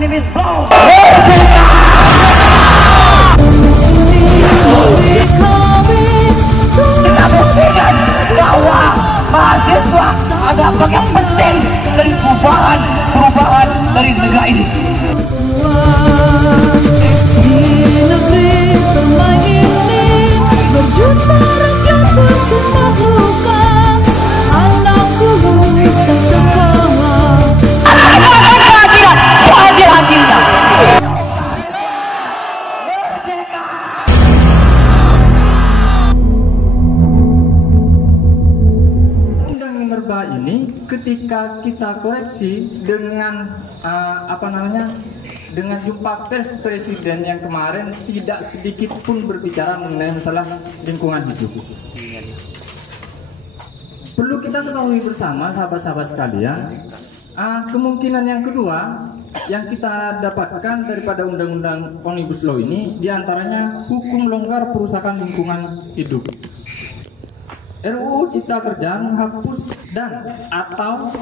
Omnibus Law. Kita buktikan bahwa mahasiswa adalah bagian penting dari perubahan dari negara ini. Di negeri permai ini berjuta rakyat bersumpah luka, anakku lulus dan sekolah. Seadil-adilnya. Undang Minerba ini ketika kita koreksi dengan dengan jumpa pers presiden yang kemarin tidak sedikit pun berbicara mengenai masalah lingkungan hidup. Perlu kita ketahui bersama sahabat-sahabat sekalian, kemungkinan yang kedua yang kita dapatkan daripada undang-undang Omnibus Law ini diantaranya hukum longgar perusakan lingkungan hidup. RUU Cipta Kerja menghapus dan atau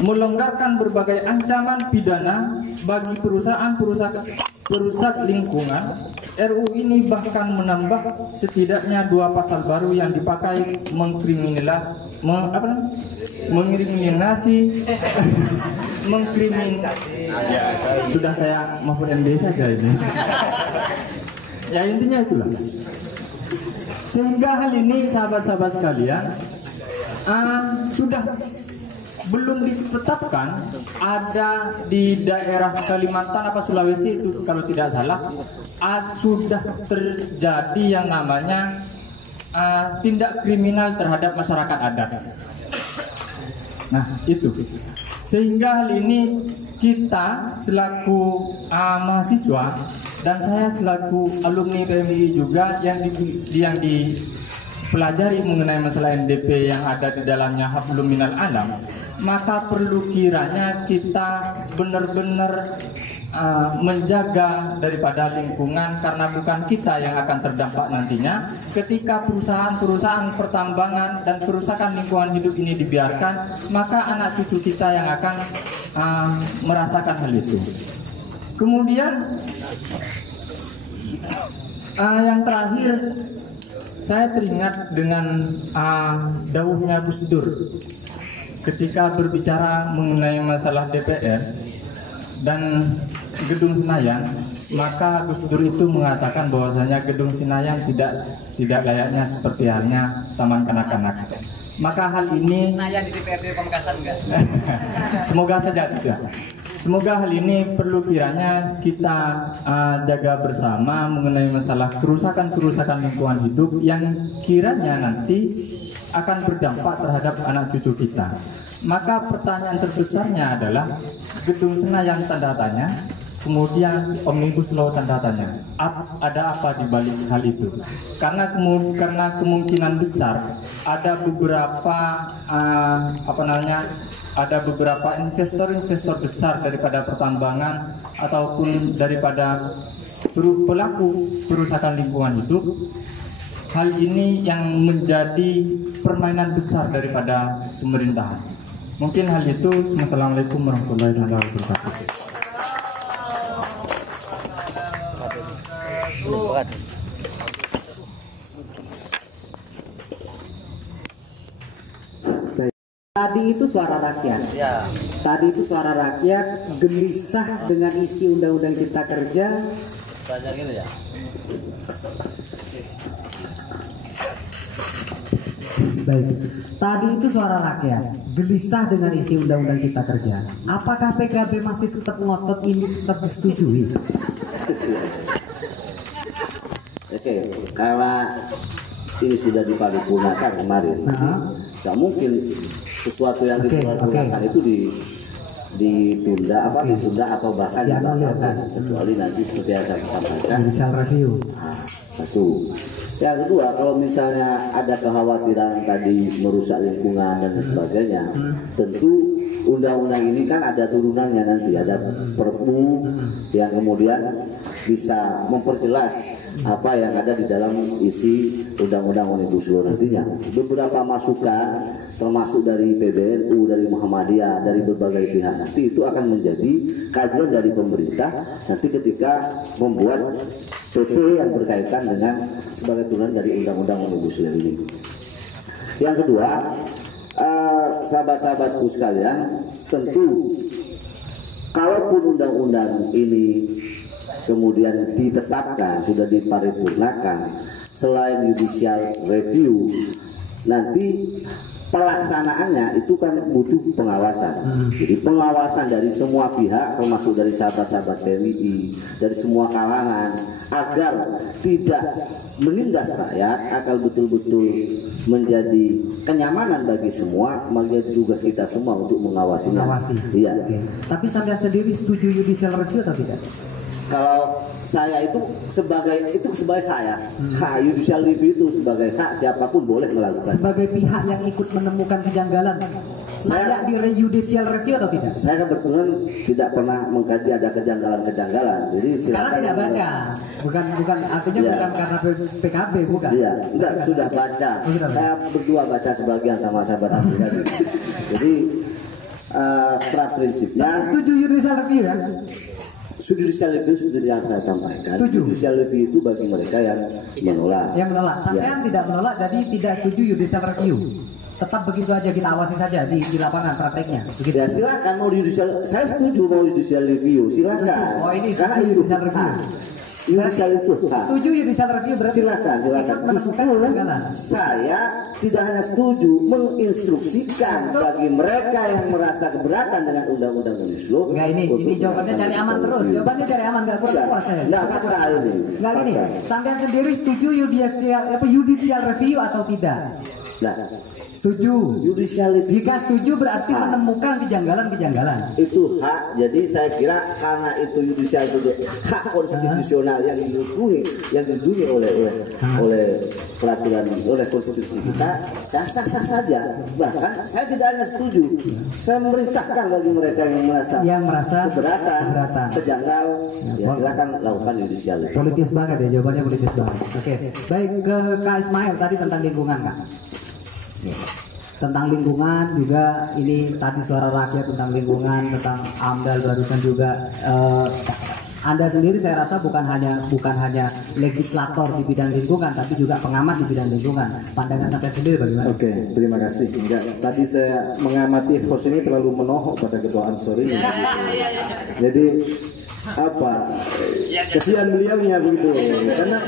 melonggarkan berbagai ancaman pidana bagi perusahaan perusak lingkungan. RUU ini bahkan menambah setidaknya 2 pasal baru yang dipakai sudah kayak Mahfud MD saja ini. Ya intinya itulah. Sehingga hal ini sahabat-sahabat sekalian sudah belum ditetapkan ada di daerah Kalimantan apa Sulawesi itu kalau tidak salah sudah terjadi yang namanya tindak kriminal terhadap masyarakat adat. Nah itu sehingga hal ini kita selaku mahasiswa dan saya selaku alumni PMI juga yang dipelajari mengenai masalah NDP yang ada di dalamnya hablum minal alam, maka perlu kiranya kita benar-benar menjaga daripada lingkungan, karena bukan kita yang akan terdampak nantinya ketika perusahaan-perusahaan pertambangan dan kerusakan lingkungan hidup ini dibiarkan, maka anak cucu kita yang akan merasakan hal itu. Kemudian yang terakhir saya teringat dengan dawuhnya Gus Dur ketika berbicara mengenai masalah DPR dan Gedung Senayan, maka Gus Dur itu mengatakan bahwasanya Gedung Senayan tidak layaknya seperti halnya taman kanak-kanak. Maka hal ini Senayan di DPRD Pamekasan enggak? Semoga saja tidak. Semoga hal ini perlu kiranya kita jaga bersama mengenai masalah kerusakan lingkungan hidup yang kiranya nanti akan berdampak terhadap anak cucu kita. Maka pertanyaan terbesarnya adalah Gedung Senayan tanda tanya, kemudian Omnibus Law tanda tanya. Ada apa di balik hal itu? Karena kemungkinan besar ada beberapa investor besar daripada pertambangan ataupun daripada pelaku perusakan lingkungan hidup. Hal ini yang menjadi permainan besar daripada pemerintahan. Mungkin hal itu. Wassalamualaikum warahmatullahi wabarakatuh. Tadi itu suara rakyat. Ya. Tadi itu suara rakyat gelisah dengan isi Undang-Undang Cipta Kerja. Banyak itu ya. Baik. Tadi itu suara rakyat gelisah dengan isi Undang-Undang Cipta Kerja. Apakah PKB masih tetap ngotot ini tetap disetujui? Oke, kalau ini sudah diparipurnakan kemarin, nggak mungkin sesuatu yang diparipurnakan itu ditunda atau bahkan dibatalkan, kecuali nanti seperti yang saya sampaikan. Misal review. Satu. Yang kedua, kalau misalnya ada kekhawatiran tadi merusak lingkungan dan sebagainya, tentu undang-undang ini kan ada turunannya nanti, ada Perpu yang kemudian bisa memperjelas apa yang ada di dalam isi undang-undang Omnibus Law nantinya. Beberapa masukan termasuk dari PBNU, dari Muhammadiyah, dari berbagai pihak nanti itu akan menjadi kajian dari pemerintah nanti ketika membuat PP yang berkaitan dengan sebagai turunan dari undang-undang Omnibus Law ini. Yang kedua, sahabat-sahabatku sekalian, tentu kalaupun undang-undang ini kemudian ditetapkan, sudah diparipurnakan, selain judicial review, nanti pelaksanaannya itu kan butuh pengawasan. Jadi pengawasan dari semua pihak, termasuk dari sahabat-sahabat TNI, dari semua kalangan, agar tidak menindas rakyat, agar betul-betul menjadi kenyamanan bagi semua, menjadi tugas kita semua untuk mengawasinya. Mengawasi. Iya. Oke. Tapi sampean sendiri setuju judicial review atau tidak? Kalau saya itu sebagai hak ya, hak judicial review itu sebagai hak siapapun boleh melakukan. Sebagai pihak yang ikut menemukan kejanggalan, layak di judicial review atau tidak? Saya kebetulan tidak pernah mengkaji ada kejanggalan-kejanggalan. Jadi Karena tidak baca, bukan artinya Ya. bukan karena PKB, bukan? Iya, enggak, sudah baca. Oh, sudah baca. Saya berdua baca sebagian sama sahabat Abdi tadi. Jadi prinsipnya Setuju judicial review ya? judicial review seperti yang saya sampaikan. Setuju. Judicial review itu bagi mereka yang menolak. Yang menolak. Sampean tidak menolak, jadi tidak setuju judicial review. Tetap begitu aja, kita awasi saja di lapangan prakteknya. Begitu. Ya silakan mau judicial, saya setuju mau judicial review, silakan. Oh, ini karena setuju itu judicial review. judicial itu hak. Setuju judicial review berarti Silakan. ikut menemukan kejanggalan. Saya tidak hanya setuju, menginstruksikan bagi mereka yang merasa keberatan dengan undang-undang Omnibus Law. Enggak, ini jawabannya cari aman terus. Jawabannya cari aman, enggak kurang puas saya. Enggak fakta ini. Enggak gini. Fakta. Sampean sendiri setuju judicial review atau tidak? Nah, Setuju. judicial review Jika setuju berarti hak. menemukan kejanggalan-kejanggalan. Itu hak. Jadi saya kira karena itu judicial itu hak konstitusional yang dilindungi oleh peraturan, oleh konstitusi kita, sah-sah saja. Bahkan saya tidak hanya setuju, saya memerintahkan bagi mereka yang merasa keberatan, kejanggal, ya silakan lakukan judicial review. Politis banget ya, jawabannya politis banget. Oke, baik, ke Kak Ismail tadi tentang lingkungan, Kak. Tentang lingkungan juga, ini tadi suara rakyat tentang lingkungan, tentang AMDAL barusan juga. Anda sendiri saya rasa bukan hanya legislator di bidang lingkungan, tapi juga pengamat di bidang lingkungan. Pandangan sampai sendiri bagaimana? Oke, terima kasih. Enggak, tadi saya mengamati host ini terlalu menohok pada ketua Ansori. Jadi apa? Kesian beliaunya begitu. Karena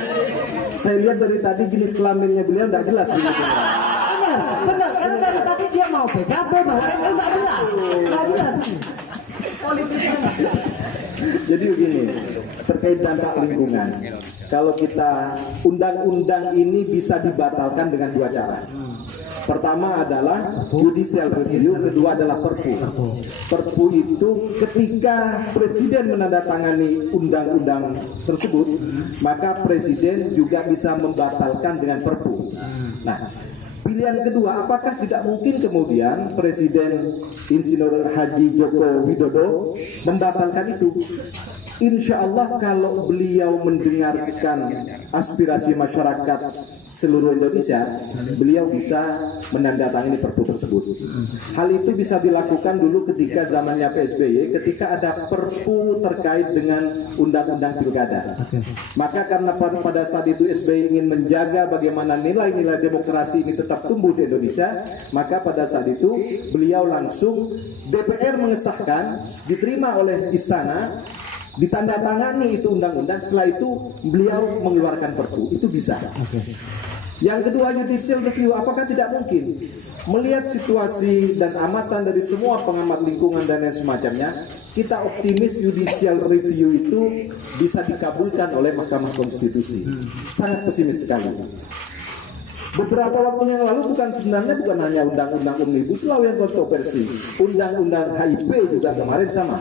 saya lihat dari tadi jenis kelaminnya beliau tidak jelas begitu. Benar, karena dari tadi dia mau PKB, mau nggak jelas ini. Politis banget. Jadi begini, terkait dampak lingkungan. Kalau kita undang-undang ini bisa dibatalkan dengan dua cara. Pertama adalah judicial review, kedua adalah Perpu. Perpu itu ketika presiden menandatangani undang-undang tersebut, maka presiden juga bisa membatalkan dengan Perpu. Nah, pilihan kedua, apakah tidak mungkin kemudian Presiden Insinyur Haji Joko Widodo membatalkan itu? Insya Allah kalau beliau mendengarkan aspirasi masyarakat seluruh Indonesia, beliau bisa menandatangani Perpu tersebut. Hal itu bisa dilakukan dulu ketika zamannya PSBY, ketika ada Perpu terkait dengan undang-undang pilkada. Maka karena pada saat itu SBY ingin menjaga bagaimana nilai-nilai demokrasi ini tetap tumbuh di Indonesia, maka pada saat itu beliau langsung DPR mengesahkan, diterima oleh istana, ditandatangani itu undang-undang. Setelah itu beliau mengeluarkan Perpu. Itu bisa. Yang kedua, judicial review. Apakah tidak mungkin melihat situasi dan amatan dari semua pengamat lingkungan dan lain semacamnya, kita optimis judicial review itu bisa dikabulkan oleh Mahkamah Konstitusi. Sangat pesimis sekali. Beberapa waktu yang lalu sebenarnya bukan hanya undang-undang Omnibus Law yang kontroversi, undang-undang HIP juga kemarin sama,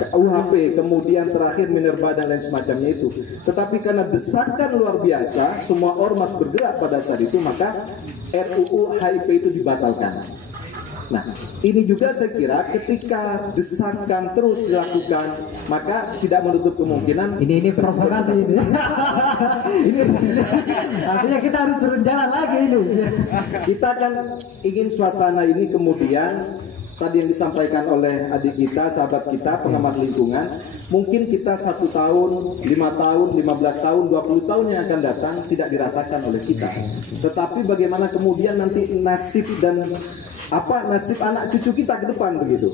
KUHP, kemudian terakhir Minerba dan lain semacamnya itu. Tetapi karena desakan luar biasa, semua ormas bergerak pada saat itu, maka RUU HIP itu dibatalkan. Nah, ini juga saya kira ketika desakan terus dilakukan, maka tidak menutup kemungkinan Ini provokasi ini. Artinya kita harus turun jalan lagi ini. kita kan ingin suasana ini kemudian tadi yang disampaikan oleh adik kita, sahabat kita, pengamat lingkungan, mungkin kita 1 tahun, 5 tahun, 15 tahun, 20 tahun yang akan datang tidak dirasakan oleh kita. Tetapi bagaimana kemudian nanti nasib dan nasib anak cucu kita ke depan begitu.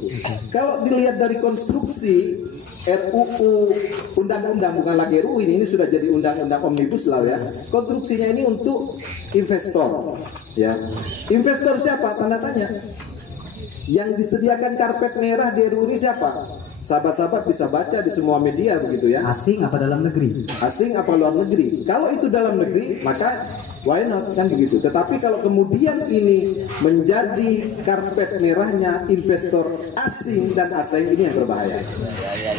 Kalau dilihat dari konstruksi RUU undang-undang, bukan lagi RUU, ini sudah jadi undang-undang omnibus law ya. Konstruksinya ini untuk investor ya. Investor siapa? Tanda tanya. Yang disediakan karpet merah di RUU ini siapa? Sahabat-sahabat bisa baca di semua media begitu ya. Asing apa dalam negeri? Asing apa luar negeri? Kalau itu dalam negeri, maka why not, kan begitu. Tetapi kalau kemudian ini menjadi karpet merahnya investor asing dan asing, ini yang berbahaya.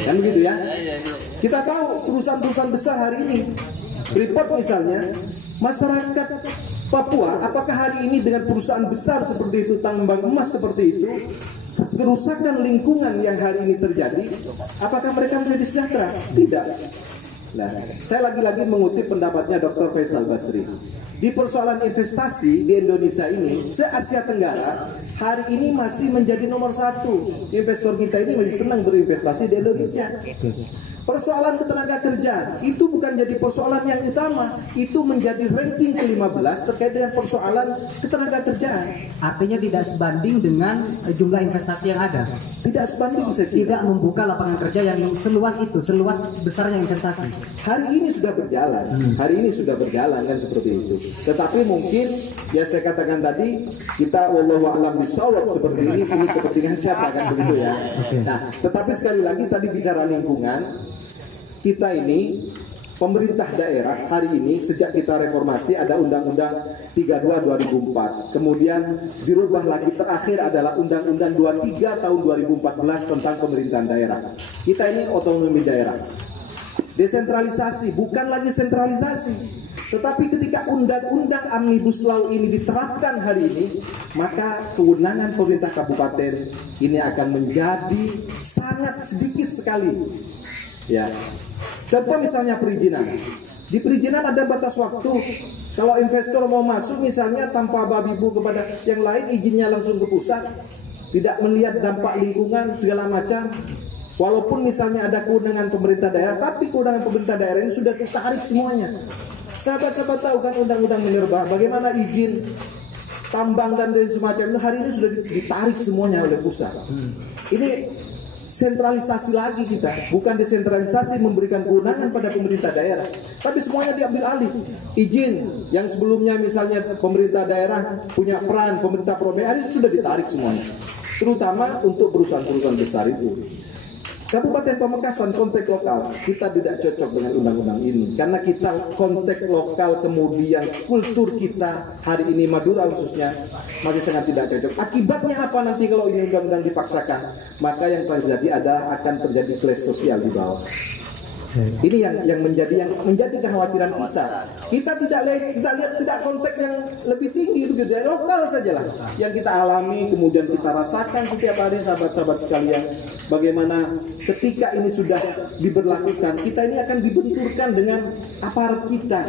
Kan begitu ya. Kita tahu perusahaan-perusahaan besar hari ini, Freeport misalnya, masyarakat Papua, apakah hari ini dengan perusahaan besar seperti itu, tambang emas seperti itu, kerusakan lingkungan yang hari ini terjadi, apakah mereka menjadi sejahtera? Tidak. Nah, saya lagi-lagi mengutip pendapatnya Dr. Faisal Basri. Di persoalan investasi di Indonesia ini, se-Asia Tenggara, hari ini masih menjadi nomor 1. Investor kita ini masih senang berinvestasi di Indonesia. Persoalan ketenaga kerjaan itu bukan jadi persoalan yang utama, itu menjadi ranking ke-15 terkait dengan persoalan ketenaga kerjaan. Artinya tidak sebanding dengan jumlah investasi yang ada. Tidak sebanding, Tidak membuka lapangan kerja yang seluas itu, seluas besarnya investasi. Hari ini sudah berjalan, kan seperti itu. Tetapi mungkin ya saya katakan tadi, kita wallahu a'lam bishawab seperti ini kepentingan siapa, kan begitu ya. Nah, tetapi sekali lagi tadi bicara lingkungan, kita ini pemerintah daerah hari ini sejak kita reformasi ada Undang-Undang 32 2004. Kemudian dirubah lagi, terakhir adalah Undang-Undang 23 tahun 2014 tentang pemerintahan daerah. Kita ini otonomi daerah. Desentralisasi, bukan lagi sentralisasi. Tetapi ketika Undang-Undang Omnibus Law ini diterapkan hari ini, maka kewenangan pemerintah kabupaten ini akan menjadi sangat sedikit sekali. Ya. Contoh misalnya perizinan. Di perizinan ada batas waktu. Kalau investor mau masuk misalnya tanpa babibu kepada yang lain, izinnya langsung ke pusat, tidak melihat dampak lingkungan segala macam. Walaupun misalnya ada kewenangan pemerintah daerah, tapi kewenangan pemerintah daerah ini sudah ditarik semuanya. Sahabat-sahabat tahu kan Undang-Undang Minerba, bagaimana izin tambang dan lain semacam itu hari ini sudah ditarik semuanya oleh pusat. Ini sentralisasi lagi kita, bukan desentralisasi memberikan kewenangan pada pemerintah daerah, tapi semuanya diambil alih. Izin yang sebelumnya misalnya pemerintah daerah punya peran, pemerintah provinsi hari ini sudah ditarik semuanya, terutama untuk perusahaan-perusahaan besar itu. Kabupaten Pamekasan konteks lokal kita tidak cocok dengan undang-undang ini karena kita konteks lokal, kemudian kultur kita hari ini Madura khususnya masih sangat tidak cocok. Akibatnya apa nanti kalau ini undang-undang dipaksakan? Maka yang terjadi akan terjadi clash sosial di bawah. Ini yang menjadi kekhawatiran kita. Kita lihat tidak konteks yang lebih tinggi begitu ya, lokal sajalah yang kita alami, kemudian kita rasakan setiap hari sahabat-sahabat sekalian. Bagaimana ketika ini sudah diberlakukan, kita ini akan dibenturkan dengan aparat kita.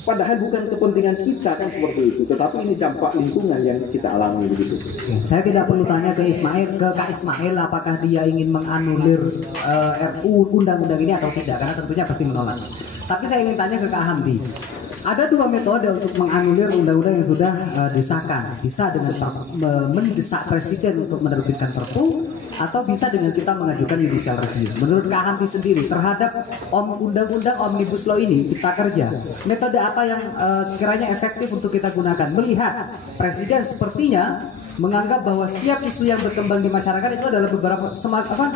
Padahal bukan kepentingan kita kan seperti itu, tetapi ini dampak lingkungan yang kita alami begitu. Saya tidak perlu tanya ke Kak Ismail apakah dia ingin menganulir RUU undang-undang ini atau tidak, karena tentunya pasti menolak. Tapi saya ingin tanya ke Kak Hamdi. Ada 2 metode untuk menganulir undang-undang yang sudah disahkan. Bisa dengan mendesak presiden untuk menerbitkan perpu, atau bisa dengan kita mengajukan judicial review. Menurut Kak Hamdi sendiri terhadap undang-undang Omnibus Law ini kita kerja, metode apa yang sekiranya efektif untuk kita gunakan? Melihat presiden sepertinya menganggap bahwa setiap isu yang berkembang di masyarakat itu adalah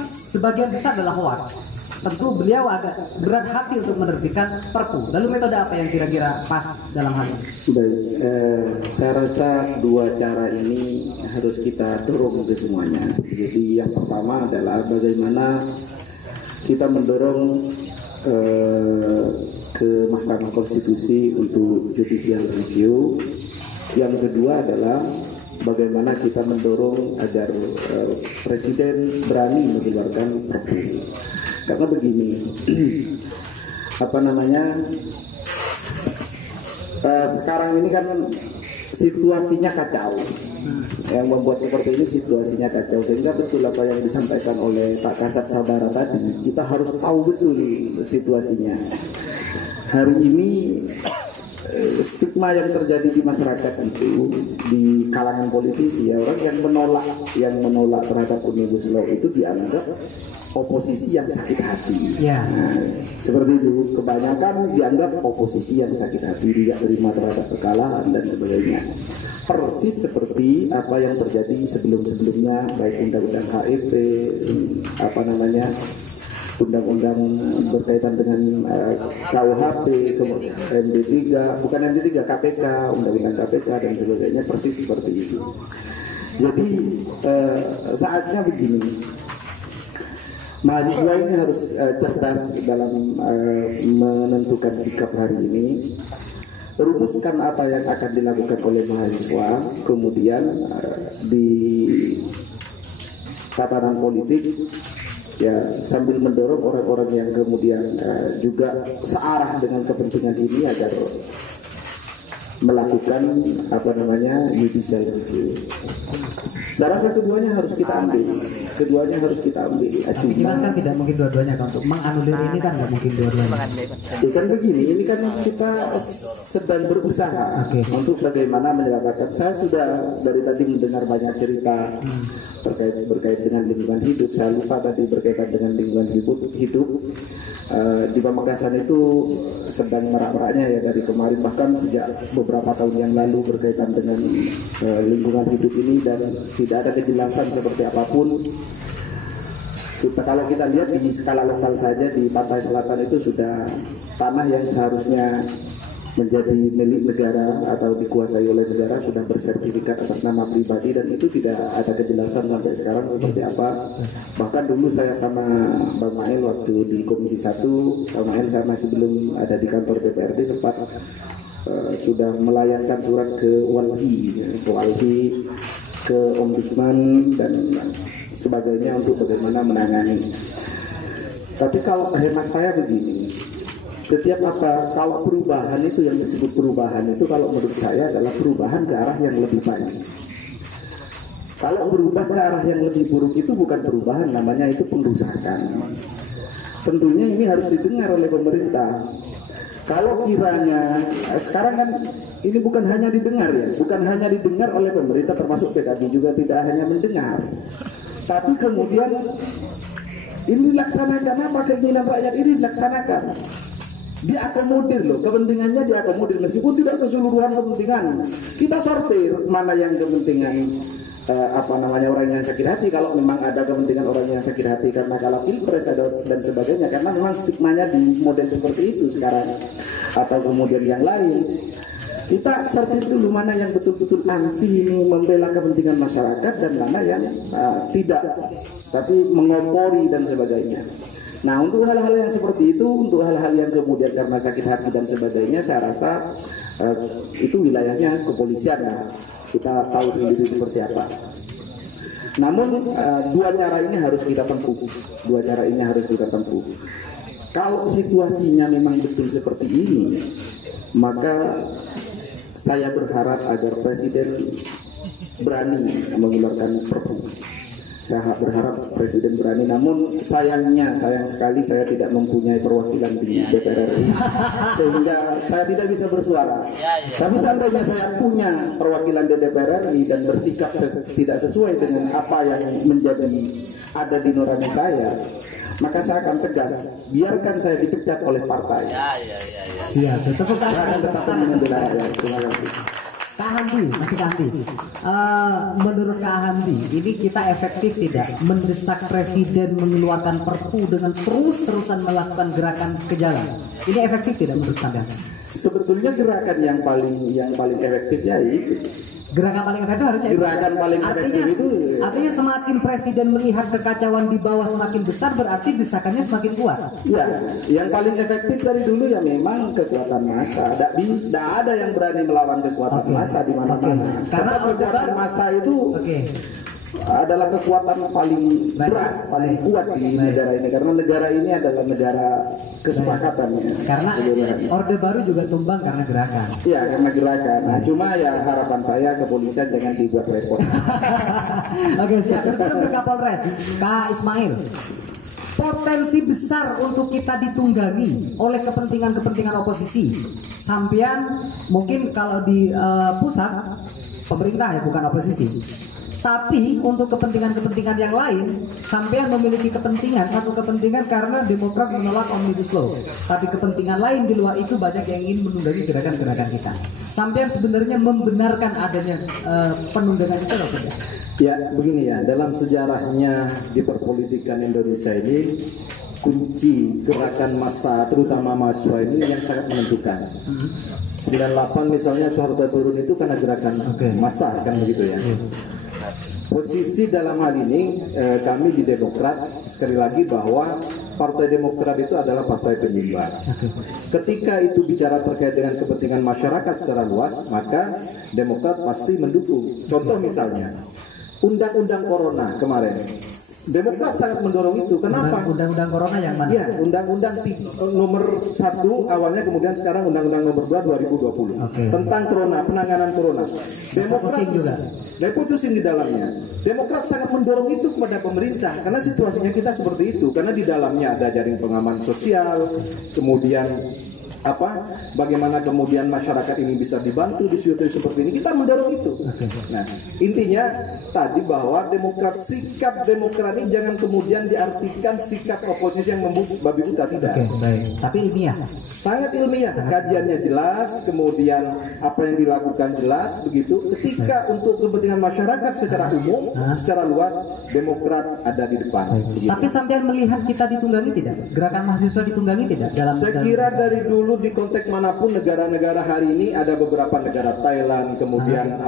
sebagian besar adalah hoax. Tentu beliau agak berat hati untuk menerbitkan perpu. Lalu metode apa yang kira-kira pas dalam hal ini? Baik, saya rasa 2 cara ini harus kita dorong ke semuanya. Jadi yang pertama adalah bagaimana kita mendorong ke Mahkamah Konstitusi untuk judicial review. Yang kedua adalah bagaimana kita mendorong agar Presiden berani mengeluarkan Perpu. Karena begini, sekarang ini kan situasinya kacau. Yang membuat seperti ini situasinya kacau, sehingga betul apa yang disampaikan oleh Pak Kasat saudara tadi, kita harus tahu betul situasinya. Hari ini stigma yang terjadi di masyarakat itu, di kalangan politisi, ya, orang yang menolak terhadap Omnibus Law itu dianggap oposisi yang sakit hati. Ya. Nah, seperti itu, kebanyakan dianggap oposisi yang sakit hati, tidak terima terhadap kekalahan dan sebagainya. Persis seperti apa yang terjadi sebelum-sebelumnya, baik undang-undang HEP, undang-undang berkaitan dengan KUHP, bukan MD3, KPK, undang-undang KPK dan sebagainya, persis seperti itu. Jadi saatnya begini, mahasiswa ini harus cerdas dalam menentukan sikap hari ini. Rumuskan apa yang akan dilakukan oleh mahasiswa, kemudian di tatanan politik, ya, sambil mendorong orang-orang yang kemudian juga searah dengan kepentingan ini agar melakukan judicial review. Saya rasa keduanya harus kita ambil. Tapi jelas kan tidak mungkin dua-duanya kan, untuk menganulir ini kan nggak mungkin dua-duanya. Ya kan begini, ini kan kita sedang berusaha untuk bagaimana menyelamatkan. Saya sudah dari tadi mendengar banyak cerita berkait dengan lingkungan hidup. Saya lupa tadi berkaitan dengan lingkungan hidup. Di Pamekasan itu sedang merak-meraknya ya dari kemarin, bahkan sejak beberapa tahun yang lalu berkaitan dengan lingkungan hidup ini, dan tidak ada kejelasan seperti apapun. Kalau kita lihat di skala lokal saja di pantai selatan itu sudah tanah yang seharusnya menjadi milik negara atau dikuasai oleh negara sudah bersertifikat atas nama pribadi, dan itu tidak ada kejelasan sampai sekarang seperti apa. Bahkan dulu saya sama Bang Mail waktu di Komisi 1, Bang Mail saya masih belum ada di kantor DPRD, sempat sudah melayangkan surat ke Walhi, ke Ombudsman dan sebagainya untuk bagaimana menangani. Tapi kalau hemat saya begini, kalau perubahan itu yang disebut perubahan itu, kalau menurut saya adalah perubahan ke arah yang lebih baik. Kalau berubah ke arah yang lebih buruk itu bukan perubahan, namanya itu pengrusakan. Tentunya ini harus didengar oleh pemerintah. Kalau kiranya sekarang kan ini bukan hanya didengar ya, bukan hanya didengar oleh pemerintah, termasuk PKB juga tidak hanya mendengar, tapi kemudian ini dilaksanakan, apa keinginan rakyat ini dilaksanakan, diakomodir loh, kepentingannya diakomodir meskipun tidak keseluruhan kepentingan. Kita sortir mana yang kepentingan orang yang sakit hati, kalau memang ada kepentingan orang yang sakit hati karena kalah pilpres dan sebagainya, karena memang stigmanya di model seperti itu sekarang, atau kemudian yang lain. Kita sortir dulu mana yang betul-betul ansih ini membela kepentingan masyarakat dan mana yang tidak, tapi mengompori dan sebagainya. Nah, untuk hal-hal yang seperti itu, untuk hal-hal yang kemudian karena sakit hati dan sebagainya, saya rasa itu wilayahnya kepolisian lah. Kita tahu sendiri seperti apa. Namun dua cara ini harus kita tempuh. Kalau situasinya memang betul seperti ini, maka saya berharap agar Presiden berani mengeluarkan Perpu. Saya berharap Presiden berani, namun sayang sekali saya tidak mempunyai perwakilan di DPR RI, sehingga saya tidak bisa bersuara. Tapi seandainya saya punya perwakilan di DPR RI dan bersikap tidak sesuai dengan apa yang menjadi ada di nurani saya, maka saya akan tegas, biarkan saya dipecat oleh partai. Siap, tepuk tangan. Saya akan tetap membela rakyat. Terima kasih. Kak Handi, menurut Kak Handi, ini kita efektif tidak mendesak Presiden mengeluarkan Perpu dengan terus-terusan melakukan gerakan ke jalan? Ini efektif tidak menurut Anda? Sebetulnya gerakan yang paling efektif ya itu. Gerakan paling efektif harusnya itu. Gerakan paling efektif itu. Artinya semakin presiden melihat kekacauan di bawah semakin besar, berarti desakannya semakin kuat. Ya, yang paling efektif dari dulu ya memang kekuatan massa. Tidak ada yang berani melawan kekuatan massa di mana-mana. Karena kekuatan massa itu adalah kekuatan paling keras, paling kuat di negara ini. Karena negara ini adalah negara kesepakatannya. Karena Orde Baru juga tumbang karena gerakan. Iya, karena gerakan. Nah, cuma ya harapan saya kepolisian jangan dibuat repot. Oke, siap. Sebelum ke Kapolres, Kak Ismail. Potensi besar untuk kita ditunggangi oleh kepentingan-kepentingan oposisi. Sampean mungkin kalau di pusat pemerintah ya, bukan oposisi. Tapi untuk kepentingan-kepentingan yang lain, sampean memiliki satu kepentingan karena Demokrat menolak Omnibus Law. Tapi kepentingan lain di luar itu banyak yang ingin menunggangi gerakan-gerakan kita. Sampean sebenarnya membenarkan adanya penunggangan itu atau tidak? Ya, begini ya, dalam sejarahnya di perpolitikan Indonesia ini, kunci gerakan massa, terutama mahasiswa ini yang sangat menentukan. 98 misalnya Soeharto turun itu karena gerakan massa, kan begitu ya. Posisi dalam hal ini kami di Demokrat sekali lagi bahwa Partai Demokrat itu adalah partai penyeimbang. Ketika itu bicara terkait dengan kepentingan masyarakat secara luas, maka Demokrat pasti mendukung. Contoh misalnya Undang-Undang Corona kemarin, Demokrat sangat mendorong itu. Kenapa? Undang-Undang Corona yang mana? Ya, Undang-Undang nomor 1 awalnya, kemudian sekarang Undang-Undang nomor 2 2020 tentang Corona, penanganan Corona. Demokrat reputusin di dalamnya. Demokrat sangat mendorong itu kepada pemerintah karena situasinya kita seperti itu. Karena di dalamnya ada jaring pengaman sosial, kemudian bagaimana kemudian masyarakat ini bisa dibantu di situasi seperti ini, kita mendorong itu. Nah, intinya tadi bahwa sikap Demokrat ini jangan kemudian diartikan sikap oposisi yang membabi buta, tidak. Tapi ilmiah. Sangat ilmiah, kajiannya jelas, kemudian apa yang dilakukan jelas, begitu. Ketika untuk kepentingan masyarakat secara umum, secara luas, Demokrat ada di depan. Tapi sampai melihat kita ditunggangi tidak? Gerakan mahasiswa ditunggangi tidak? Saya kira dari dulu di konteks manapun negara-negara hari ini, ada beberapa negara Thailand, kemudian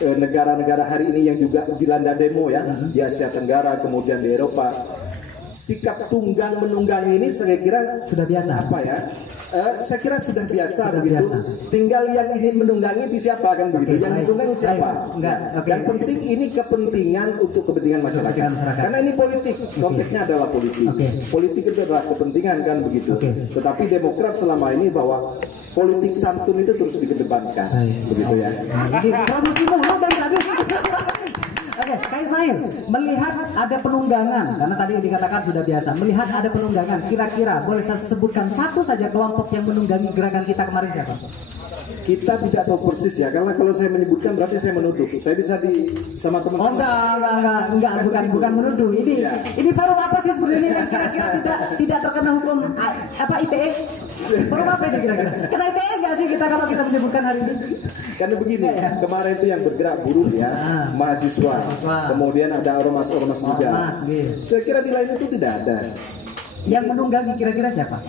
negara-negara hari ini yang juga dilanda demo ya, di Asia Tenggara, kemudian di Eropa. Sikap tunggang menunggangi ini saya kira sudah biasa. Saya kira sudah biasa begitu. Tinggal yang ingin menunggangi itu siapa, kan begitu. Yang ditunggangi siapa? Yang penting ini kepentingan untuk kepentingan masyarakat. Karena ini politik, konteksnya adalah politik. Politik itu adalah kepentingan, kan begitu. Tetapi Demokrat selama ini bahwa politik santun itu terus dikedepankan, begitu ya. Oke, Kak Ismail, melihat ada penunggangan, karena tadi dikatakan sudah biasa, melihat ada penunggangan, kira-kira boleh saya sebutkan satu saja kelompok yang menunggangi gerakan kita kemarin siapa? Kita tidak tahu persis ya, karena kalau saya menyebutkan berarti saya menuduh. Saya bisa sama teman-teman. Enggak, bukan menuduh. Ini forum apa sih sebenarnya yang kira-kira tidak terkena hukum ITE? Forum apa ini kira-kira? Kena ITE nggak sih kita kalau kita menyebutkan hari ini? Karena begini, kemarin itu yang bergerak buruh ya, mahasiswa. Kemudian ada ormas-ormas juga. Saya kira di lain itu tidak ada. Yang menunggangi kira-kira siapa?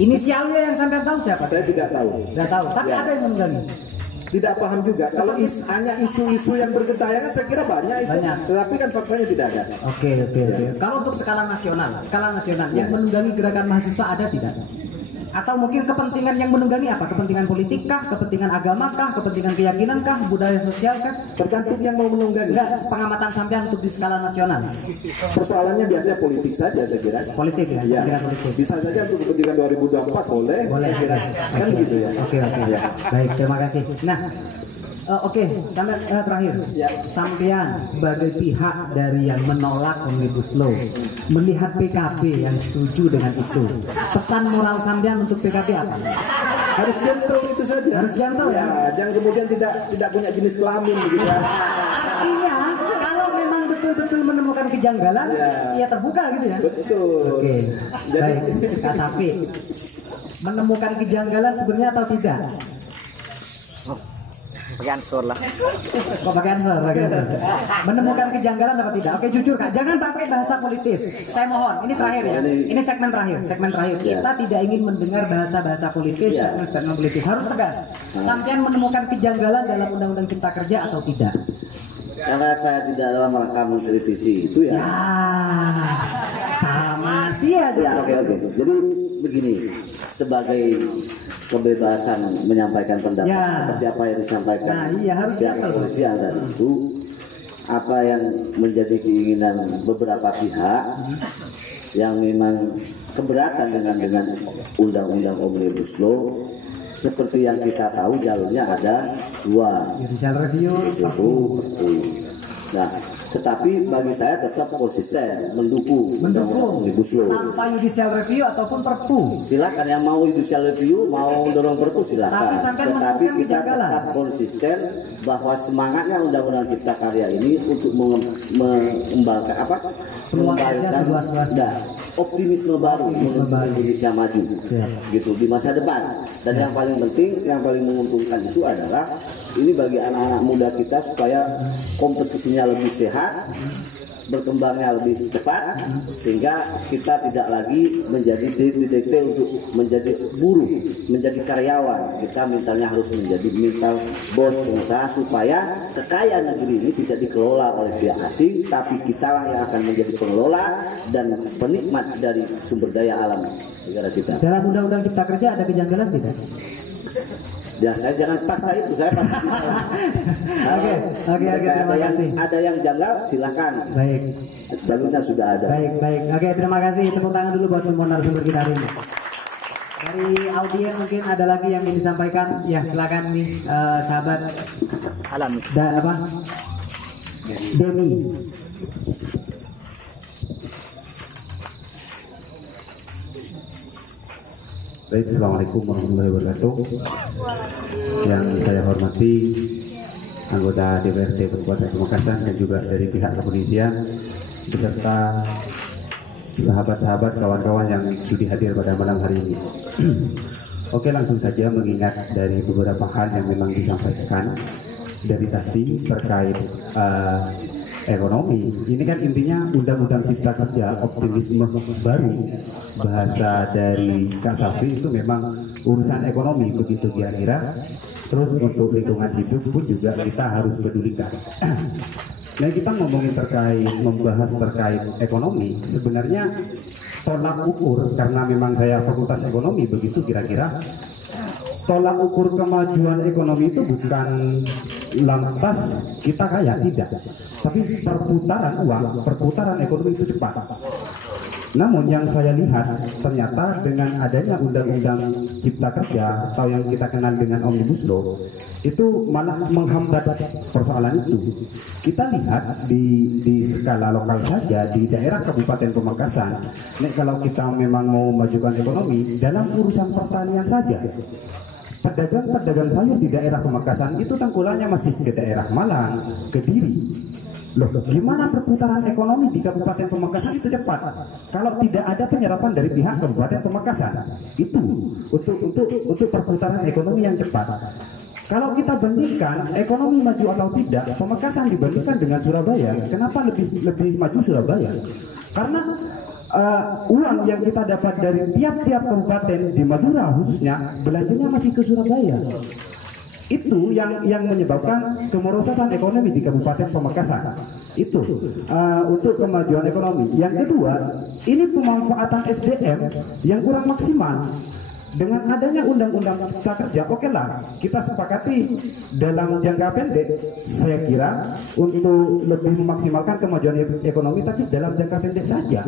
Inisialnya yang sampai tahu siapa? Saya tidak tahu. Tidak tahu. Tapi ada yang menunggangi. Tidak paham juga. Kalau hanya isu-isu yang bergentayangan, saya kira banyak itu. Tetapi kan faktanya tidak ada. Oke. Kalau untuk skala nasional yang menunggangi gerakan mahasiswa ada tidak? Atau mungkin kepentingan yang menunggangi apa? Kepentingan politik kah? Kepentingan agama kah? Kepentingan keyakinan kah? Budaya sosial kah? Tergantung yang mau menunggangi. Enggak, pengamatan sampean untuk di skala nasional. Persoalannya biasanya politik saja saya kira. Politik ya? Ya. Politik. Bisa saja untuk kepentingan 2024 boleh. Saya kira. Kan begitu ya. Oke. Ya. Baik, terima kasih. Nah, sampai terakhir, sampean sebagai pihak dari yang menolak Omnibus Law, melihat PKB yang setuju dengan itu, pesan moral sampean untuk PKB apa? Harus gentle itu saja. Harus gentle ya. Jangan kemudian tidak punya jenis kelamin begitu. Artinya kalau memang betul-betul menemukan kejanggalan, ya terbuka gitu ya. Betul. Oke. Jadi Kak Safi, menemukan kejanggalan sebenarnya atau tidak? Pakai ansur lah. Kok pakai answer? Menemukan kejanggalan atau tidak? Oke, jujur Kak, jangan pakai bahasa politis. Saya mohon, ini terakhir ya. Ini segmen terakhir. Kita tidak ingin mendengar bahasa-bahasa politis, statement politis. Harus tegas. Sampean menemukan kejanggalan dalam Undang-Undang Cipta Kerja atau tidak? Karena saya tidak dalam rangka mengkritisi itu ya. Sama sih aja. Ya, oke. Jadi begini, sebagai kebebasan menyampaikan pendapat seperti apa yang disampaikan pihak kepolisian dan itu apa yang menjadi keinginan beberapa pihak yang memang keberatan dengan undang-undang Omnibus Law. Seperti yang kita tahu jalurnya ada dua, judicial review, Perpu. Nah, tetapi bagi saya tetap konsisten mendukung Omnibus Law. Tanpa judicial review ataupun Perpu. Silakan yang mau judicial review, mau dorong Perpu silakan. Tetapi kita tetap konsisten bahwa semangatnya Undang-Undang Cipta Karya ini untuk mengembangkan optimisme baru untuk Indonesia maju, gitu di masa depan. Dan yang paling penting, yang paling menguntungkan itu adalah ini bagi anak-anak muda kita supaya kompetisinya lebih sehat, berkembangnya lebih cepat, sehingga kita tidak lagi menjadi didikte untuk menjadi buruh, menjadi karyawan. Kita mentalnya harus mental bos pengusaha supaya kekayaan negeri ini tidak dikelola oleh pihak asing, tapi kitalah yang akan menjadi pengelola dan penikmat dari sumber daya alam negara kita. Dalam Undang-Undang Cipta Kerja ada kejanggalan tidak? Ya, saya jangan paksa itu, saya pasti. Oke, terima kasih. Ada yang janggal, silakan. Baik. Jalurnya sudah ada. Baik. Oke, terima kasih. Tepuk tangan dulu buat semua narasumber kita hari ini. Dari audiens mungkin ada lagi yang ingin disampaikan. Ya, silakan nih, sahabat. Alam. Dan apa? Demi. Baik, assalamualaikum warahmatullahi wabarakatuh. Yang saya hormati anggota DPRD Kabupaten Pamekasan dan juga dari pihak kepolisian beserta sahabat-sahabat kawan-kawan yang sudah hadir pada malam hari ini. Oke, langsung saja mengingat dari beberapa hal yang memang disampaikan dari tadi terkait ekonomi. Ini kan intinya Undang-Undang Cipta Kerja, optimisme baru. Bahasa dari Kak Safi itu memang urusan ekonomi begitu kira-kira. Terus untuk lingkungan hidup pun juga kita harus pedulikan. Nah, kita ngomongin membahas terkait ekonomi, sebenarnya tolak ukur, karena memang saya fakultas ekonomi begitu kira-kira, tolak ukur kemajuan ekonomi itu bukan lantas kita kaya, tidak, tapi perputaran uang, perputaran ekonomi itu cepat. Namun yang saya lihat ternyata dengan adanya Undang-Undang Cipta Kerja atau yang kita kenal dengan Omnibus Law itu malah menghambat persoalan itu. Kita lihat di skala lokal saja di daerah Kabupaten Pamekasan, kalau kita memang mau memajukan ekonomi dalam urusan pertanian saja, pedagang-pedagang sayur di daerah Pamekasan itu tangkulannya masih ke daerah Malang, Kediri. Loh, gimana perputaran ekonomi di Kabupaten Pamekasan itu cepat kalau tidak ada penyerapan dari pihak Kabupaten Pamekasan? Itu untuk perputaran ekonomi yang cepat. Kalau kita bandingkan ekonomi maju atau tidak, Pamekasan dibandingkan dengan Surabaya, kenapa lebih maju Surabaya? Karena uang yang kita dapat dari tiap-tiap kabupaten di Madura khususnya belanjanya masih ke Surabaya. Itu yang menyebabkan kemerosotan ekonomi di Kabupaten Pamekasan. Itu untuk kemajuan ekonomi. Yang kedua, ini pemanfaatan SDM yang kurang maksimal. Dengan adanya Undang-Undang Cipta Kerja, oke lah, kita sepakati dalam jangka pendek, saya kira untuk lebih memaksimalkan kemajuan ekonomi, tapi dalam jangka pendek saja.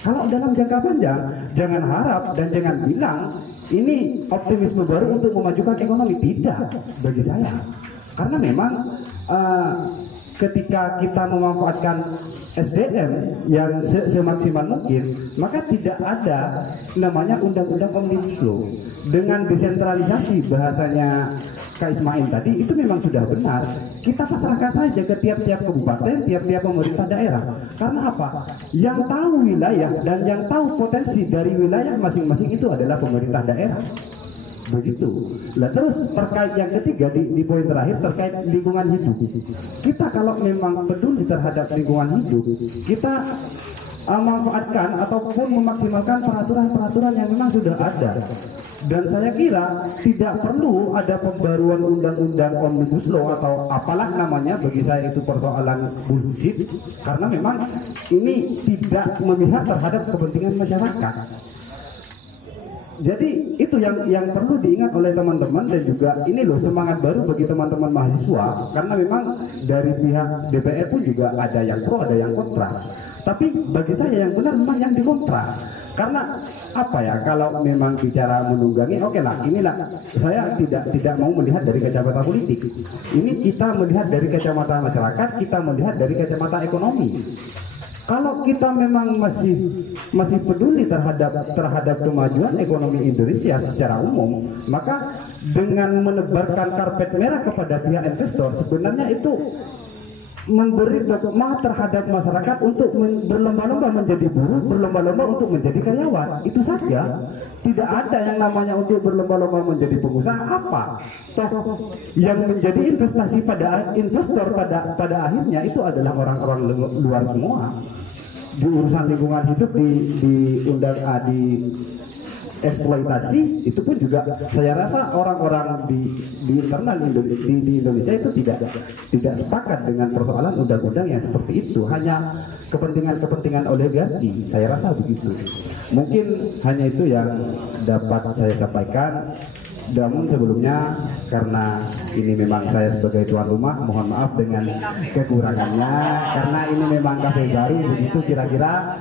Kalau dalam jangka panjang, jangan harap dan jangan bilang ini optimisme baru untuk memajukan ekonomi. Tidak, bagi saya. Karena memang ketika kita memanfaatkan SDM yang semaksimal mungkin, maka tidak ada namanya Undang-Undang Omnibus Law. Dengan desentralisasi bahasanya Kak Ismail tadi, itu memang sudah benar. Kita pasrahkan saja ke tiap-tiap kabupaten, tiap-tiap pemerintah daerah. Karena apa? Yang tahu wilayah dan yang tahu potensi dari wilayah masing-masing itu adalah pemerintah daerah. begitu. Nah terus terkait yang ketiga di poin terakhir terkait lingkungan hidup. Kita kalau memang peduli terhadap lingkungan hidup, kita memanfaatkan ataupun memaksimalkan peraturan-peraturan yang memang sudah ada. Dan saya kira tidak perlu ada pembaruan undang-undang Omnibus Law atau apalah namanya, bagi saya itu persoalan bullshit, karena memang ini tidak memihak terhadap kepentingan masyarakat. Jadi itu yang perlu diingat oleh teman-teman, dan juga ini loh semangat baru bagi teman-teman mahasiswa, karena memang dari pihak DPR pun juga ada yang pro ada yang kontra. Tapi bagi saya yang benar memang yang dikontra. Karena apa ya, kalau memang bicara menunggangi, oke lah, inilah saya tidak mau melihat dari kacamata politik. Ini kita melihat dari kacamata masyarakat, kita melihat dari kacamata ekonomi. Kalau kita memang masih peduli terhadap kemajuan ekonomi Indonesia secara umum, maka dengan menebarkan karpet merah kepada pihak investor, sebenarnya itu memberi dogma terhadap masyarakat untuk berlomba-lomba menjadi buruh, berlomba-lomba untuk menjadi karyawan. Itu saja. Tidak ada yang namanya untuk berlomba-lomba menjadi pengusaha. Apa? Toh yang menjadi investasi pada investor pada akhirnya itu adalah orang-orang luar semua. Di urusan lingkungan hidup di eksploitasi itu pun juga saya rasa orang-orang di internal di Indonesia itu tidak sepakat dengan persoalan undang-undang yang seperti itu, hanya kepentingan oligarki. Saya rasa begitu. Mungkin hanya itu yang dapat saya sampaikan. Namun sebelumnya, karena ini memang saya sebagai tuan rumah, mohon maaf dengan kekurangannya, karena ini memang kafe baru begitu kira-kira.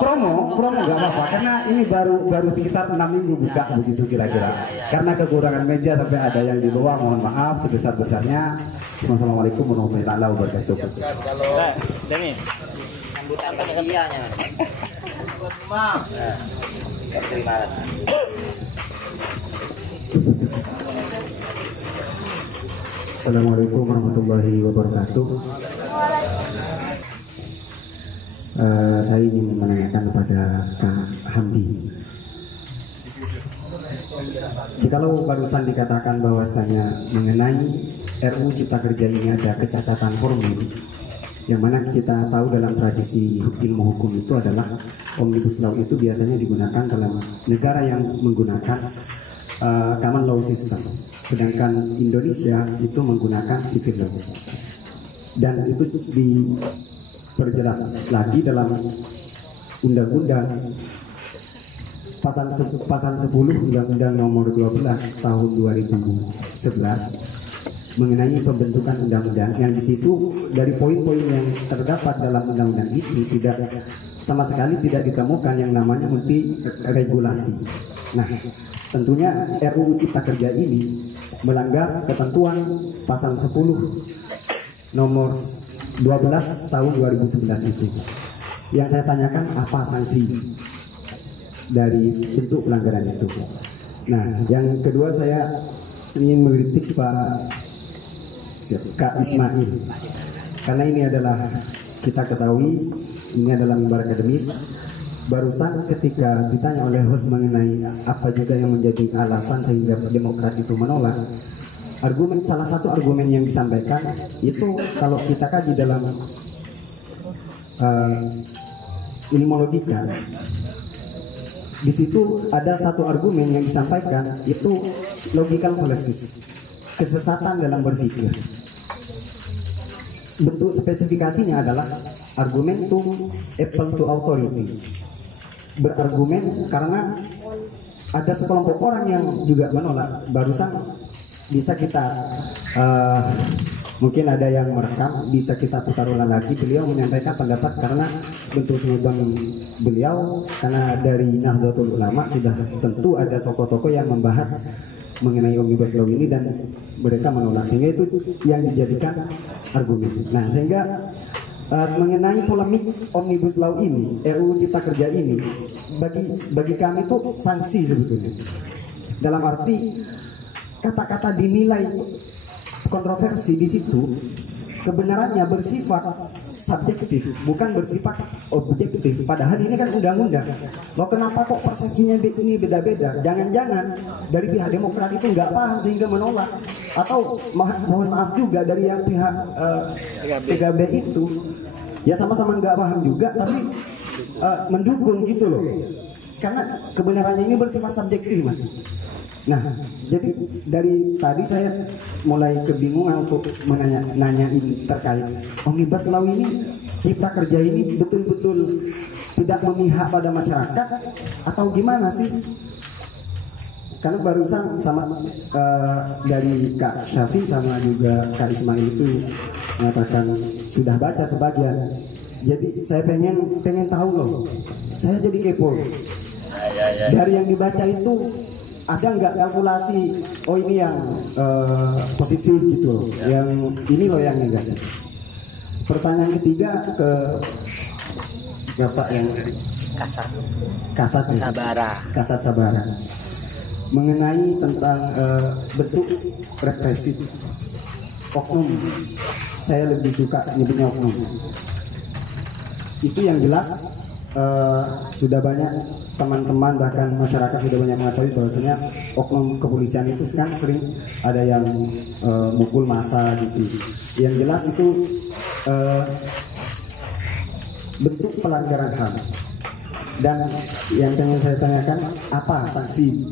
promo nggak apa-apa, karena ini baru sekitar 6 minggu buka begitu kira-kira. Karena kekurangan meja sampai ada yang di bawah, mohon maaf sebesar-besarnya. Assalamualaikum warahmatullahi wabarakatuh. Demi sambutan penghadiahnya. Terima kasih. Assalamualaikum warahmatullahi wabarakatuh. Saya ingin menanyakan kepada Kak Hamdi. Jikalau barusan dikatakan bahwasanya mengenai RUU Cipta Kerja ini ada kecacatan formil, yang mana kita tahu dalam tradisi ilmu hukum itu adalah Omnibus Law itu biasanya digunakan dalam negara yang menggunakan common law system, sedangkan Indonesia itu menggunakan civil law. Dan itu diperjelas lagi dalam Undang-Undang pasal 10 Undang-Undang nomor 12 tahun 2011 mengenai pembentukan undang-undang, yang di situ dari poin-poin yang terdapat dalam undang-undang itu tidak sama sekali tidak ditemukan yang namanya multi regulasi. Nah, tentunya RUU Cipta Kerja ini melanggar ketentuan pasal 10 nomor 12 tahun 2011 itu. Yang saya tanyakan, apa sanksi dari bentuk pelanggaran itu? Nah, yang kedua saya ingin mengkritik Kak Ismail, karena ini adalah, kita ketahui ini adalah mimbar akademis. Barusan ketika ditanya oleh host mengenai apa juga yang menjadi alasan sehingga Demokrat itu menolak, salah satu argumen yang disampaikan itu kalau kita kaji dalam ilmu logika, di situ ada satu argumen yang disampaikan itu logical fallacies, kesesatan dalam berpikir. Bentuk spesifikasinya adalah argumentum appel to authority, berargumen karena ada sekelompok orang yang juga menolak. Barusan bisa kita mungkin ada yang merekam, bisa kita putar ulang lagi. Beliau menyampaikan pendapat karena bentuk sebutan beliau, karena dari Nahdlatul Ulama sudah tentu ada tokoh-tokoh yang membahas mengenai Omnibus Law ini dan mereka menolak, sehingga itu yang dijadikan argumen. Nah, sehingga mengenai polemik Omnibus Law ini, RUU Cipta Kerja ini, bagi kami itu sanksi sebetulnya. Dalam arti kata-kata dinilai kontroversi di situ kebenarannya bersifat subjektif, bukan bersifat objektif. Padahal ini kan undang-undang. Loh kenapa kok persepsinya ini beda-beda? Jangan-jangan dari pihak Demokrat itu nggak paham sehingga menolak, atau mohon maaf juga dari yang pihak PKB itu ya sama-sama nggak paham juga tapi mendukung gitu loh. Karena kebenarannya ini bersifat subjektif, Mas. Nah, jadi dari tadi saya mulai kebingungan untuk nanyain terkait Omnibus Law ini, Cipta Kerja ini betul-betul tidak memihak pada masyarakat atau gimana sih? Karena barusan sama dari Kak Syafi sama juga Kak Ismail itu mengatakan sudah baca sebagian. Jadi saya pengen tahu loh. Saya jadi kepo. Dari yang dibaca itu ada nggak kalkulasi, oh ini yang positif gitu loh, yang ini loh yang negatif. Pertanyaan ketiga ke Bapak yang Kasat ya? Kasat Sabara, mengenai tentang bentuk represif oknum. Saya lebih suka nyebutnya oknum. Itu yang jelas sudah banyak teman-teman bahkan masyarakat sudah banyak mengetahui bahwasanya oknum kepolisian itu sekarang sering ada yang mukul massa gitu. Yang jelas itu bentuk pelanggaran HAM. Dan yang ingin saya tanyakan, apa sanksi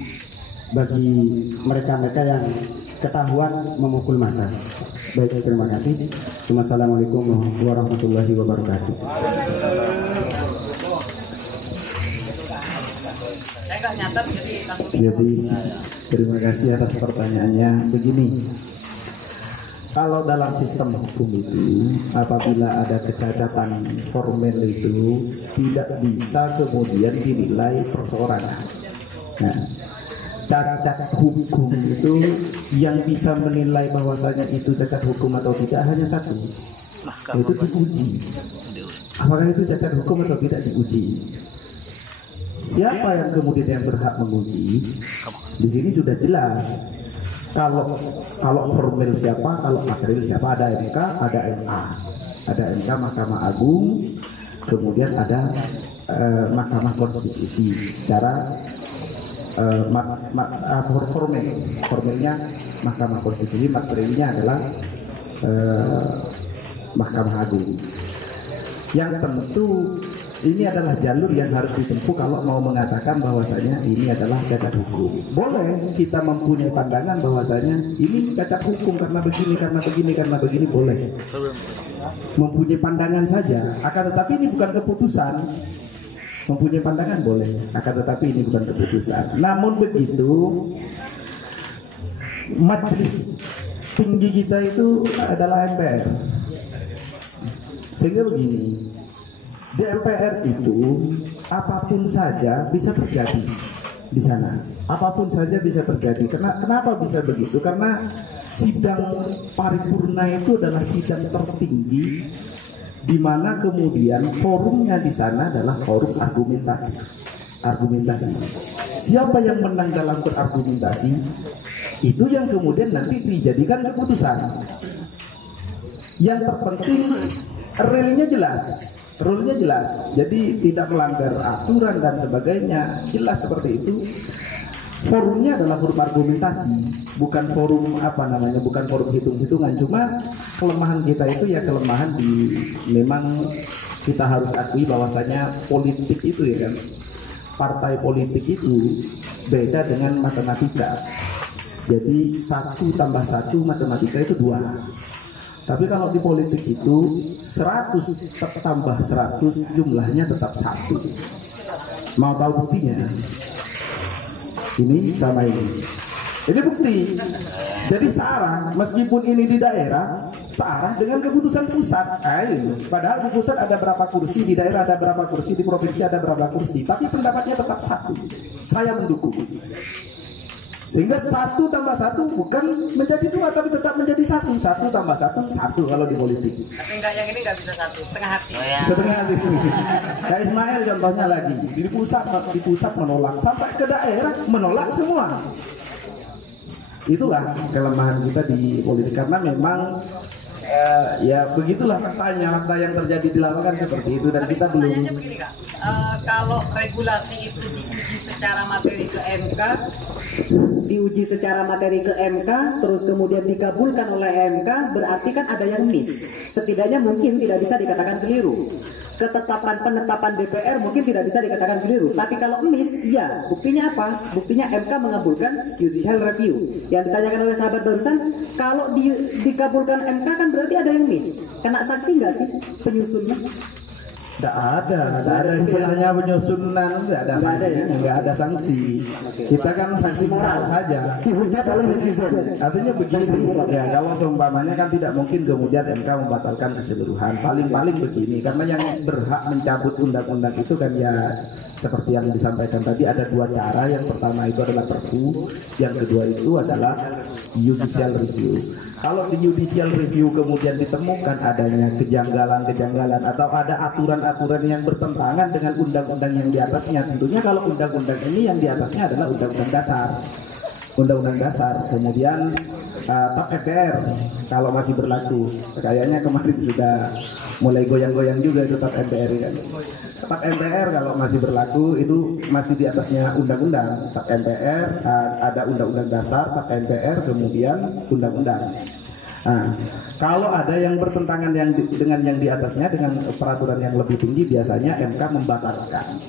bagi mereka-mereka yang ketahuan memukul massa? Baik, terima kasih. Assalamualaikum warahmatullahi wabarakatuh. Jadi terima kasih atas pertanyaannya. Begini, kalau dalam sistem hukum itu apabila ada kecacatan formil itu tidak bisa kemudian dinilai perseorangan. Nah, cacat hukum itu yang bisa menilai bahwasanya itu cacat hukum atau tidak hanya satu, yaitu diuji. Apakah itu cacat hukum atau tidak diuji? Siapa yang kemudian yang berhak menguji? Di sini sudah jelas. Kalau formil siapa, kalau material siapa, ada MK, ada MA, ada MK Mahkamah Agung, kemudian ada Mahkamah Konstitusi. Secara formilnya Mahkamah Konstitusi, materialnya adalah Mahkamah Agung. Yang tentu ini adalah jalur yang harus ditempuh kalau mau mengatakan bahwasanya ini adalah cacat hukum. Boleh kita mempunyai pandangan bahwasanya ini cacat hukum karena begini, karena begini, karena begini, boleh. Mempunyai pandangan saja, akan tetapi ini bukan keputusan. Mempunyai pandangan boleh, akan tetapi ini bukan keputusan. Namun begitu, majelis tinggi kita itu adalah MPR. Sehingga begini, di MPR itu apapun saja bisa terjadi di sana. Apapun saja bisa terjadi. Kenapa bisa begitu? Karena sidang paripurna itu adalah sidang tertinggi, di mana kemudian forumnya di sana adalah forum argumentasi. Siapa yang menang dalam berargumentasi, itu yang kemudian nanti dijadikan keputusan. Yang terpenting realnya jelas. Rule-nya jelas, jadi tidak melanggar aturan dan sebagainya, jelas seperti itu. Forumnya adalah forum argumentasi, bukan forum bukan forum hitung-hitungan. Cuma kelemahan kita itu ya kelemahan memang kita harus akui bahwasanya politik itu ya kan, partai politik itu beda dengan matematika. Jadi 1 + 1 matematika itu 2. Tapi kalau di politik itu 100 tambah 100 jumlahnya tetap 1. Mau tahu buktinya? Ini sama ini. Ini bukti. Jadi searah, meskipun ini di daerah, searah dengan keputusan pusat. Padahal di pusat ada berapa kursi, di daerah ada berapa kursi, di provinsi ada berapa kursi. Tapi pendapatnya tetap 1. Saya mendukung. Sehingga 1 + 1 bukan menjadi 2 tapi tetap menjadi 1. 1 + 1 1 kalau di politik. Tapi enggak, yang ini enggak bisa 1, setengah hati. Oh, ya. Setengah hati. Kayak Ismail contohnya lagi. Di pusat menolak, sampai ke daerah menolak semua. Itulah kelemahan kita di politik, karena memang Ya begitulah faktanya, fakta yang terjadi di lapangan seperti itu dan Tapi kita belum. pertanyaannya begini Kak, kalau regulasi itu diuji secara materi ke MK, Diuji secara materi ke MK, terus kemudian dikabulkan oleh MK, berarti kan ada yang miss. Setidaknya mungkin tidak bisa dikatakan keliru. Penetapan DPR mungkin tidak bisa dikatakan keliru. Tapi kalau miss, ya. Buktinya apa? Buktinya MK mengabulkan judicial review. Yang ditanyakan oleh sahabat barusan, kalau dikabulkan MK kan berarti ada yang miss. Kena saksi nggak sih penyusunnya? Tidak ada istilahnya penyusunan, tidak ada sanksinya, nggak ada sanksi. Kita kan sanksi moral saja. Dihujat oleh netizen. Artinya begini, ya kalau seumpamanya kan tidak mungkin kemudian MK membatalkan keseluruhan. Paling-paling begini, karena yang berhak mencabut undang-undang itu kan ya seperti yang disampaikan tadi ada dua cara. Yang pertama itu adalah Perpu, yang kedua itu adalah judicial review. Kalau di judicial review kemudian ditemukan adanya kejanggalan-kejanggalan atau ada aturan-aturan yang bertentangan dengan undang-undang yang di atasnya, tentunya kalau undang-undang ini yang di atasnya adalah undang-undang dasar, kemudian TAP MPR kalau masih berlaku, kayaknya kemarin sudah mulai goyang-goyang juga itu TAP MPR kan. TAP MPR kalau masih berlaku itu masih di atasnya undang-undang. TAP MPR ada undang-undang dasar, TAP MPR kemudian undang-undang. Nah, kalau ada yang bertentangan dengan yang di atasnya dengan peraturan yang lebih tinggi, biasanya MK membatalkan.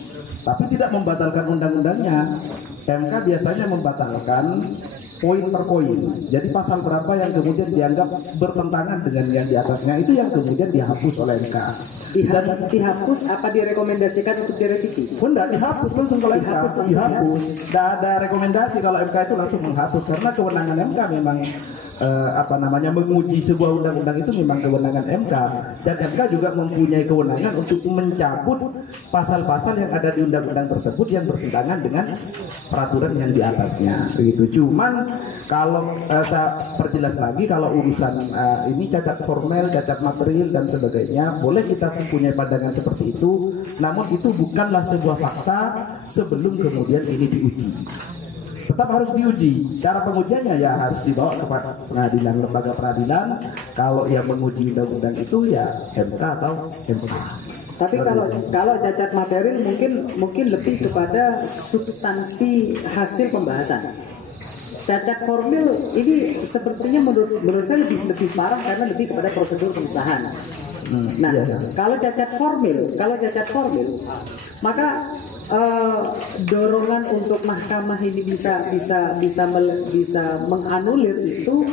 Tapi tidak membatalkan undang-undangnya. MK biasanya membatalkan poin per poin. Jadi pasal berapa yang kemudian dianggap bertentangan dengan yang di atasnya itu yang kemudian dihapus oleh MK. Dihapus apa direkomendasikan untuk direvisi? Tidak dihapus langsung kalau MK. Dihapus. Tidak ada rekomendasi kalau MK itu langsung menghapus karena kewenangan MK memang menguji sebuah undang-undang itu memang kewenangan MK, dan MK juga mempunyai kewenangan untuk mencabut pasal-pasal yang ada di undang-undang tersebut yang bertentangan dengan peraturan yang di atasnya. Begitu. Cuman kalau saya perjelas lagi, kalau urusan ini cacat formel, cacat material dan sebagainya, boleh kita mempunyai pandangan seperti itu, namun itu bukanlah sebuah fakta sebelum kemudian ini diuji. Tetap harus diuji. Cara pengujiannya ya harus dibawa ke pengadilan, lembaga peradilan. Kalau yang menguji undang-undang itu ya MK atau MK. Tapi kalau cacat material mungkin lebih kepada substansi hasil pembahasan. Cacat formil ini sepertinya menurut saya lebih parah karena lebih kepada prosedur pengesahan. Nah, kalau cacat formil, maka dorongan untuk mahkamah ini bisa menganulir itu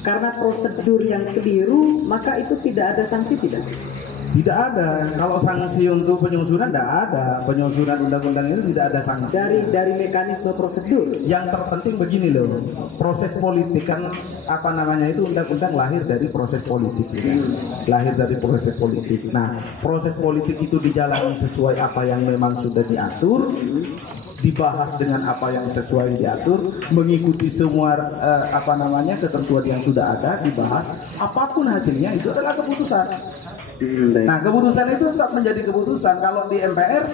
karena prosedur yang keliru, maka itu tidak ada sanksi tidak? Tidak ada. Kalau sanksi untuk penyusunan tidak ada. Penyusunan undang-undang itu tidak ada sanksi. Dari mekanisme prosedur. Yang terpenting begini loh, proses politik kan itu undang-undang lahir dari proses politik, lahir dari proses politik. Nah, proses politik itu dijalani sesuai apa yang memang sudah diatur, dibahas dengan apa yang sesuai diatur, mengikuti semua ketentuan yang sudah ada, dibahas. Apapun hasilnya itu adalah keputusan. Nah, keputusan itu tetap menjadi keputusan. Kalau di MPR,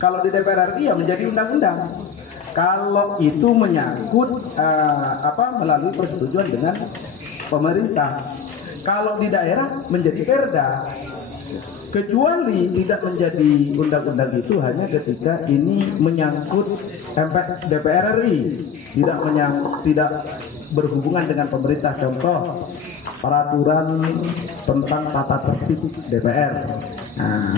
kalau di DPR RI ya menjadi undang-undang. Kalau itu menyangkut melalui persetujuan dengan pemerintah. Kalau di daerah menjadi perda. Kecuali tidak menjadi undang-undang itu hanya ketika ini menyangkut DPR RI, tidak berhubungan dengan pemerintah. Contoh peraturan tentang tata tertib DPR. Nah,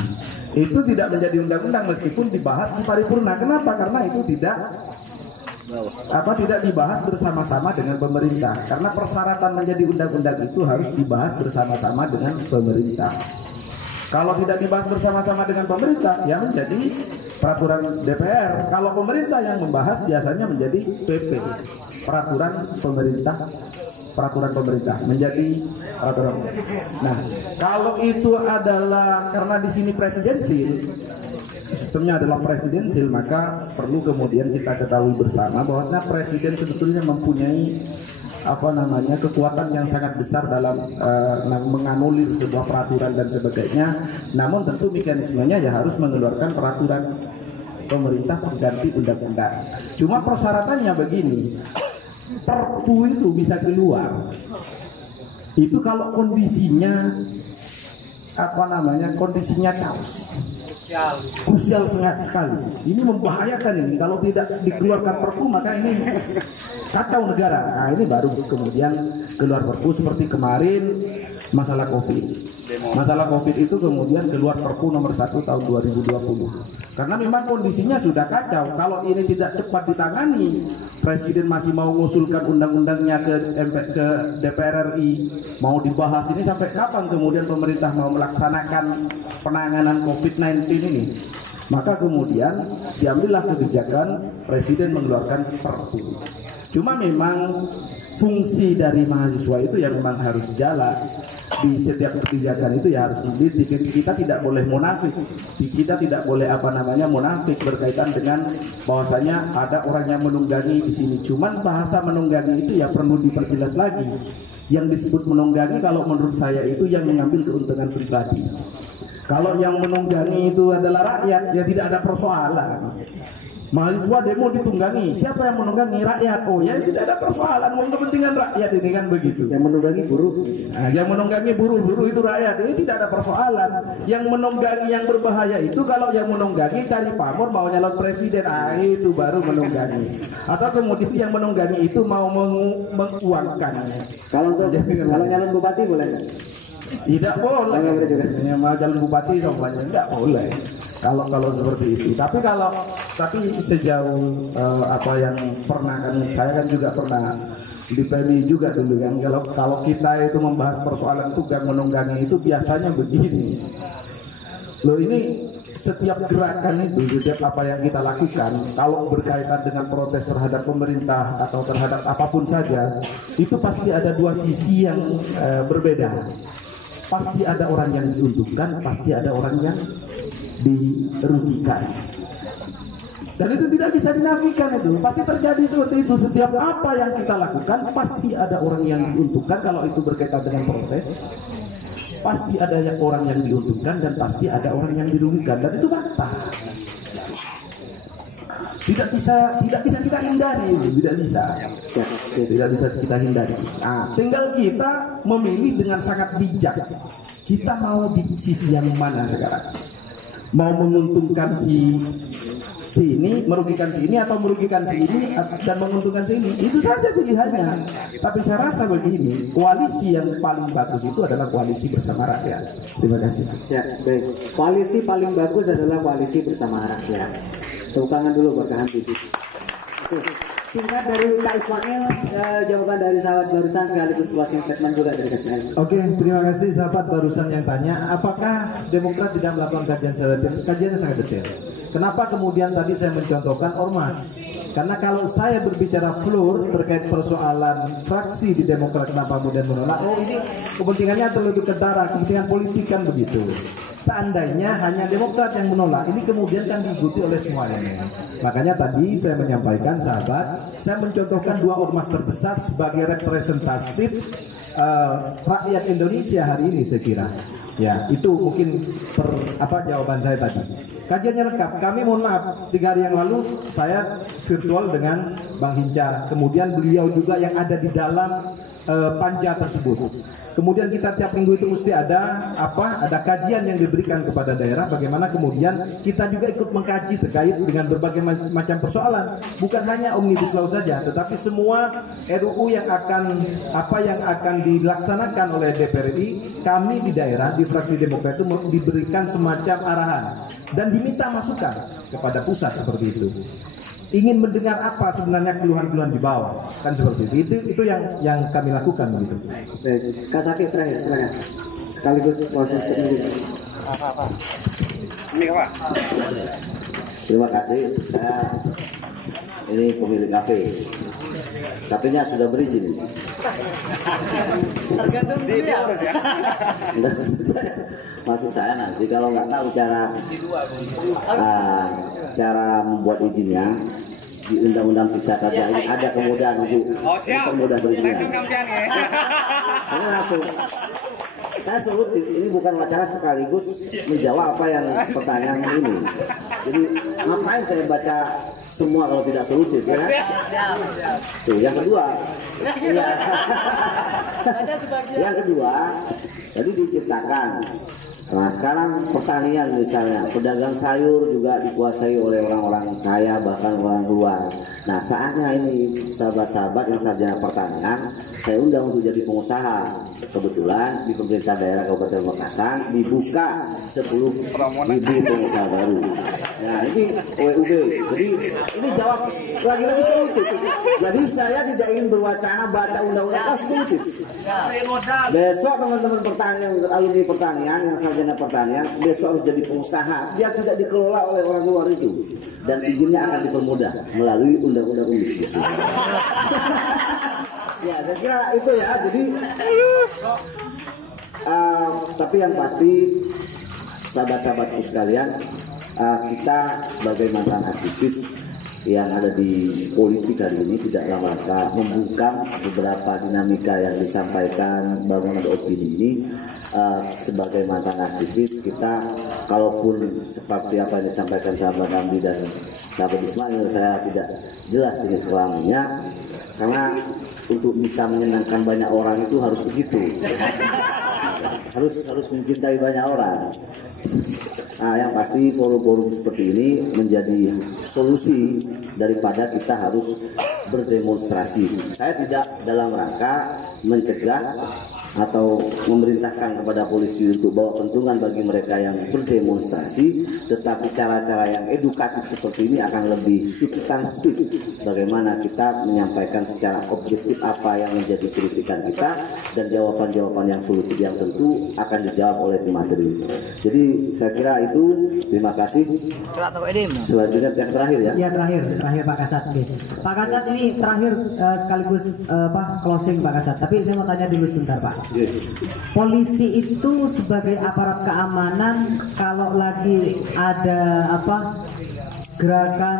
itu tidak menjadi undang-undang meskipun dibahas di paripurna. Kenapa? Karena itu tidak dibahas bersama-sama dengan pemerintah. Karena persyaratan menjadi undang-undang itu harus dibahas bersama-sama dengan pemerintah. Kalau tidak dibahas bersama-sama dengan pemerintah, ya menjadi peraturan DPR. Kalau pemerintah yang membahas biasanya menjadi PP, peraturan pemerintah menjadi peraturan. Nah, kalau itu adalah karena di sini presidensil, sistemnya adalah presidensil, maka perlu kemudian kita ketahui bersama bahwasanya presiden sebetulnya mempunyai kekuatan yang sangat besar dalam menganulir sebuah peraturan dan sebagainya. Namun tentu mekanismenya ya harus mengeluarkan peraturan pemerintah pengganti undang-undang. Cuma persyaratannya begini, Perpu itu bisa keluar itu kalau kondisinya kondisinya chaos, krusial sangat sekali. Ini membahayakan ini. Kalau tidak dikeluarkan Perpu maka ini kacau negara. Nah ini baru kemudian keluar Perpu seperti kemarin masalah COVID. Masalah COVID itu kemudian keluar Perpu nomor 1 tahun 2020. Karena memang kondisinya sudah kacau. Kalau ini tidak cepat ditangani, Presiden masih mau mengusulkan undang-undangnya ke DPR RI, mau dibahas ini sampai kapan kemudian pemerintah mau melaksanakan penanganan COVID-19 ini. Maka kemudian diambillah kebijakan Presiden mengeluarkan Perpu. Cuma memang fungsi dari mahasiswa itu yang memang harus jalan. Di setiap kebijakan itu ya harus meneliti. Kita tidak boleh munafik, kita tidak boleh munafik berkaitan dengan bahwasanya ada orang yang menunggangi di sini. Cuman bahasa menunggangi itu ya perlu diperjelas lagi. Yang disebut menunggangi kalau menurut saya itu yang mengambil keuntungan pribadi. Kalau yang menunggangi itu adalah rakyat, ya tidak ada persoalan. Mahasiswa demo ditunggangi, siapa yang menunggangi? Rakyat. Oh ya tidak ada persoalan, mau kepentingan rakyat ini kan begitu. Yang menunggangi buruh. Nah, yang menunggangi buruh itu rakyat, ini tidak ada persoalan. Yang menunggangi yang berbahaya itu kalau yang menunggangi cari pamor mau nyalon presiden, itu baru menunggangi. Atau kemudian yang menunggangi itu mau menguangkan. Kalau nyalon bupati boleh? Tidak boleh. Yang mau calon bupati semuanya tidak boleh. Kalau seperti itu. Tapi sejauh apa yang pernah kan saya kan juga pernah di PMI juga dulu kan. Kalau kita itu membahas persoalan tukang menunggangi itu biasanya begini. Loh ini setiap gerakan itu, setiap apa yang kita lakukan, kalau berkaitan dengan protes terhadap pemerintah atau terhadap apapun saja, itu pasti ada dua sisi yang berbeda. Pasti ada orang yang diuntungkan, pasti ada orang yang dirugikan. Dan itu tidak bisa dinafikan, itu pasti terjadi seperti itu. Setiap apa yang kita lakukan pasti ada orang yang diuntungkan kalau itu berkaitan dengan protes. Pasti ada orang yang diuntungkan dan pasti ada orang yang dirugikan, dan itu fakta. Tidak bisa kita hindari, tidak bisa kita hindari. Nah, tinggal kita memilih dengan sangat bijak. Kita mau di sisi yang mana sekarang? Mau menguntungkan si ini, merugikan si ini, atau merugikan si ini dan menguntungkan si ini? Itu saja pilihannya. Tapi saya rasa begini, koalisi yang paling bagus itu adalah koalisi bersama rakyat. Terima kasih. Siap, baik. Koalisi paling bagus adalah koalisi bersama rakyat. Tepuk tangan dulu buat Kak Hamdi. Singkat dari Kak Ismail, jawaban dari sahabat barusan sekaligus closing statement juga dari Kak Ismail. Oke, terima kasih sahabat barusan yang tanya, apakah Demokrat tidak melakukan kajian secara detail? Kajiannya sangat detail. Kenapa kemudian tadi saya mencontohkan ormas? Karena kalau saya berbicara floor terkait persoalan fraksi di Demokrat kenapa kemudian menolak, oh ini kepentingannya terlebih kentara, kepentingan politik kan begitu. Seandainya hanya Demokrat yang menolak, ini kemudian kan diikuti oleh semuanya. Makanya tadi saya menyampaikan sahabat, saya mencontohkan dua ormas terbesar sebagai representatif rakyat Indonesia hari ini saya kira. Ya, itu mungkin jawaban saya tadi. Kajiannya lengkap. Kami mohon maaf, 3 hari yang lalu saya virtual dengan Bang Hinca. Kemudian beliau juga yang ada di dalam panja tersebut. Kemudian kita tiap minggu itu mesti ada kajian yang diberikan kepada daerah, bagaimana kemudian kita juga ikut mengkaji terkait dengan berbagai macam persoalan, bukan hanya Omnibus Law saja, tetapi semua RUU yang akan dilaksanakan oleh DPR RI. Kami di daerah di fraksi Demokrat itu diberikan semacam arahan dan diminta masukan kepada pusat seperti itu. Ingin mendengar apa sebenarnya keluhan-keluhan di bawah, kan seperti itu yang kami lakukan begitu. Baik, Kak Sakit terakhir silakan. Sekaligus closing statement. Terima kasih. Saya ini pemilik kafe. Kafenya sudah berizin. Tergantung dia. Maksud saya nanti kalau nggak tahu cara membuat izinnya di undang-undang kita kerja ini ada kemudahan untuk mempermudah perizinan. Karena langsung saya sebut ini bukan wawancara sekaligus menjawab apa yang pertanyaan ini. Jadi ngapain saya baca semua kalau tidak solutif ya kan? Tuh yang kedua ya. Yang kedua tadi diciptakan. Nah sekarang pertanian misalnya, pedagang sayur juga dikuasai oleh orang-orang kaya bahkan orang luar. Nah saatnya ini sahabat-sahabat yang sarjana pertanian saya undang untuk jadi pengusaha. Kebetulan di pemerintah daerah Kabupaten Pamekasan dibuka 10.000 pengusaha baru. Nah ini WUB, jadi ini jawab lagi-lagi solutif. Jadi saya tidak ingin berwacana baca undang-undang solutif. Besok teman-teman pertanian, alumni pertanian yang sarjana pertanian besok harus jadi pengusaha biar tidak dikelola oleh orang luar itu, dan izinnya akan dipermudah melalui undang-undang diskusi. Ya saya kira itu ya. Jadi tapi yang pasti sahabat-sahabatku sekalian, kita sebagai mantan aktivis yang ada di politik hari ini tidak dalam rangka membungkam beberapa dinamika yang disampaikan, bangun ada opini ini. Sebagai mantan aktivis kita, kalaupun seperti apa yang disampaikan sahabat Ramli dan sahabat Ismail, saya tidak jelas jenis kelaminnya, karena untuk bisa menyenangkan banyak orang itu harus begitu, harus mencintai banyak orang. Nah, yang pasti forum-forum seperti ini menjadi solusi daripada kita harus berdemonstrasi. Saya tidak dalam rangka mencegah atau memerintahkan kepada polisi untuk bawa pentungan bagi mereka yang berdemonstrasi, tetapi cara-cara yang edukatif seperti ini akan lebih substantif. Bagaimana kita menyampaikan secara objektif apa yang menjadi kritikan kita, dan jawaban-jawaban yang solutif yang tentu akan dijawab oleh tim materi. Jadi saya kira itu. Terima kasih. Selanjutnya yang terakhir ya. Ya terakhir Pak Kasat. Pak Kasat ini terakhir sekaligus closing Pak Kasat. Tapi saya mau tanya dulu sebentar Pak. Polisi itu sebagai aparat keamanan, kalau lagi ada gerakan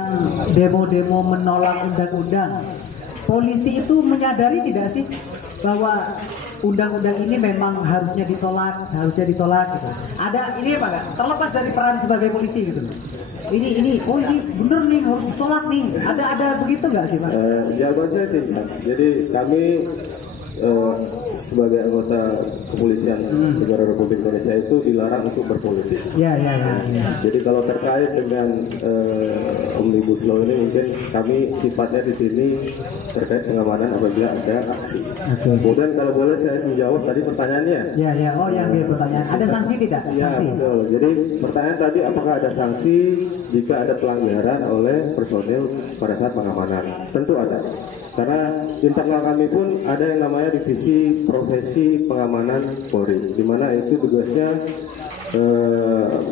demo-demo menolak undang-undang, polisi itu menyadari tidak sih bahwa undang-undang ini memang harusnya ditolak gitu. Ada ini Pak, terlepas dari peran sebagai polisi gitu. Ini bener nih, harus ditolak nih. Ada begitu nggak sih Pak? Jawaban saya sih, jadi kami sebagai anggota kepolisian negara Republik Indonesia itu dilarang untuk berpolitik. Ya. Jadi kalau terkait dengan Omnibus Law ini, mungkin kami sifatnya di sini terkait pengamanan apabila ada aksi. Kemudian kalau boleh saya menjawab tadi pertanyaannya. Ya. Oh yang pertanyaan. Ada sanksi tidak? Sanksi. Ya, betul. Jadi pertanyaan tadi, apakah ada sanksi jika ada pelanggaran oleh personil pada saat pengamanan? Tentu ada. Karena internal kami pun ada yang namanya divisi profesi pengamanan Polri, di mana itu tugasnya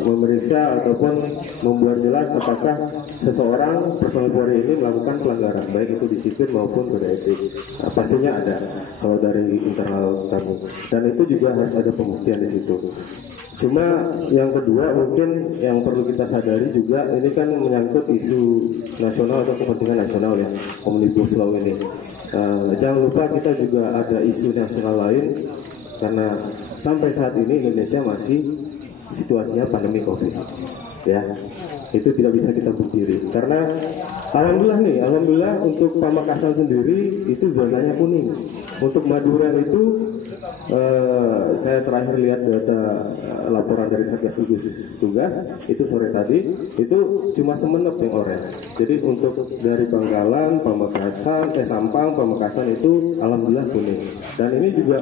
memeriksa ataupun membuat jelas apakah seseorang personel Polri ini melakukan pelanggaran, baik itu disiplin maupun kode etik. Nah, pastinya ada kalau dari internal kami, dan itu juga harus ada pembuktian di situ. Cuma yang kedua mungkin yang perlu kita sadari juga, ini kan menyangkut isu nasional atau kepentingan nasional ya, Omnibus Law ini. Jangan lupa kita juga ada isu nasional lain, karena sampai saat ini Indonesia masih situasinya pandemi COVID ya. Itu tidak bisa kita pungkiri, karena alhamdulillah untuk Pamekasan sendiri itu zonanya kuning. Untuk Madura itu saya terakhir lihat data laporan dari Satgas Gugus Tugas itu sore tadi, itu cuma Semenep yang orange. Jadi untuk dari Bangkalan, Pamekasan, Sampang, Pamekasan itu alhamdulillah kuning. Dan ini juga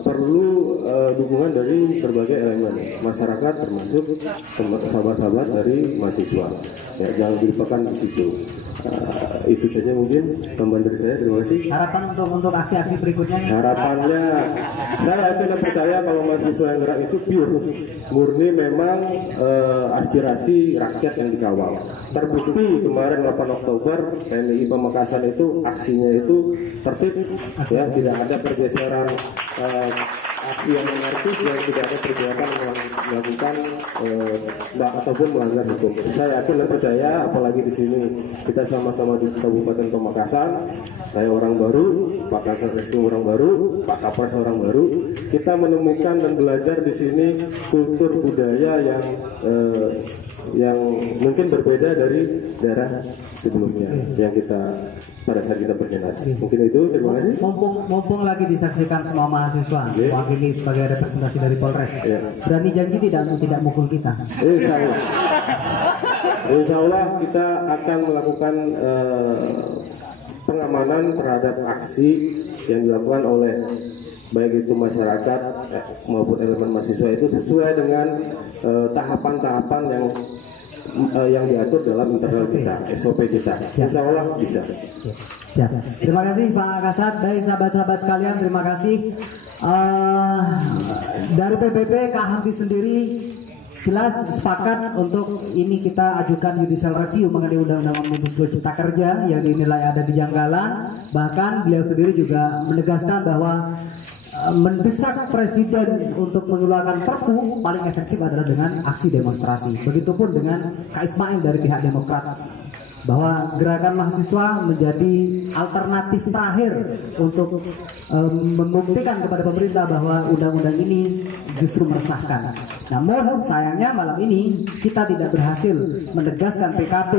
perlu dukungan dari berbagai elemen masyarakat, termasuk sahabat-sahabat dari mahasiswa. Ya, jangan dilupakan di situ. Itu saja mungkin tambahan dari saya. Terima kasih. Harapan untuk aksi-aksi berikutnya? Harapannya, saya yakin dan percaya kalau mahasiswa yang gerak itu pure, murni memang aspirasi rakyat yang dikawal. Terbukti kemarin 8 Oktober PMI Pamekasan itu aksinya itu tertib, ya, tidak ada pergeseran aksi yang anarkis, dan tidak ada perbuatan melakukan ataupun melanggar hukum. Saya yakin dan percaya, apalagi di sini kita sama-sama di Kabupaten Pamekasan. Saya orang baru, Pak Kasat Reskrim orang baru, Pak Kapolres orang baru. Kita menemukan dan belajar di sini kultur budaya yang yang mungkin berbeda dari daerah sebelumnya yang kita pada saat kita berdinas. Mungkin itu, terima kasih. Mumpung lagi disaksikan semua mahasiswa, wakili sebagai representasi dari Polres. Berani janji tidak mukul kita. Insya Allah kita akan melakukan pengamanan terhadap aksi yang dilakukan oleh baik itu masyarakat maupun elemen mahasiswa itu sesuai dengan tahapan-tahapan yang diatur dalam internal kita, SOP kita. Insya Allah bisa. Siap. Terima kasih Pak Kasat. Baik sahabat-sahabat sekalian, terima kasih. Dari PBB Kak Hamdi sendiri jelas sepakat untuk ini kita ajukan judicial review mengenai Undang-Undang Omnibus Law Cipta Kerja yang dinilai ada kejanggalan. Bahkan beliau sendiri juga menegaskan bahwa mendesak presiden untuk mengeluarkan perpu paling efektif adalah dengan aksi demonstrasi. Begitupun dengan Kak Ismail dari pihak Demokrat, bahwa gerakan mahasiswa menjadi alternatif terakhir untuk membuktikan kepada pemerintah bahwa undang-undang ini justru meresahkan. Namun sayangnya malam ini kita tidak berhasil menegaskan PKB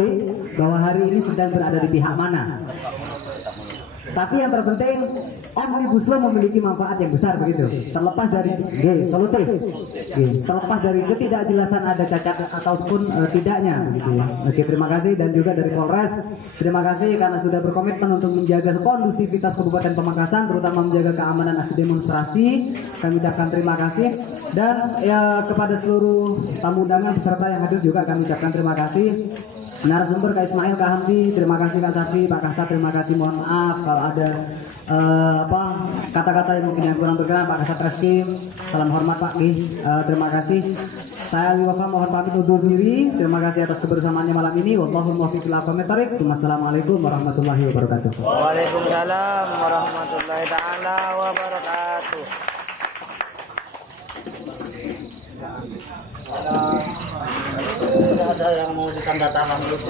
bahwa hari ini sedang berada di pihak mana. Tapi yang terpenting Omnibus Law memiliki manfaat yang besar begitu. Terlepas dari solutif, terlepas dari ketidakjelasan ada cacat ataupun tidaknya begitu ya. Oke, terima kasih. Dan juga dari Polres, terima kasih karena sudah berkomitmen untuk menjaga kondusivitas Kabupaten Pamekasan, terutama menjaga keamanan aksi demonstrasi. Kami ucapkan terima kasih. Dan ya kepada seluruh tamu undangan peserta yang hadir juga kami ucapkan terima kasih. Narasumber Kak Ismail, Kak Hamdi, terima kasih Kak Safi, Pak Kasat, terima kasih. Mohon maaf kalau ada kata-kata yang mungkin yang kurang berkenan. Pak Kasat Reski, salam hormat Pak. Terima kasih. Saya Ali Wafa mohon pamit undur diri. Terima kasih atas kebersamaannya malam ini. Wallahul muwaffiq ila aqwamit thoriq. Wassalamualaikum warahmatullahi wabarakatuh. Waalaikumsalam warahmatullahi taala wabarakatuh. Ada yang mau ditanda tangan gitu.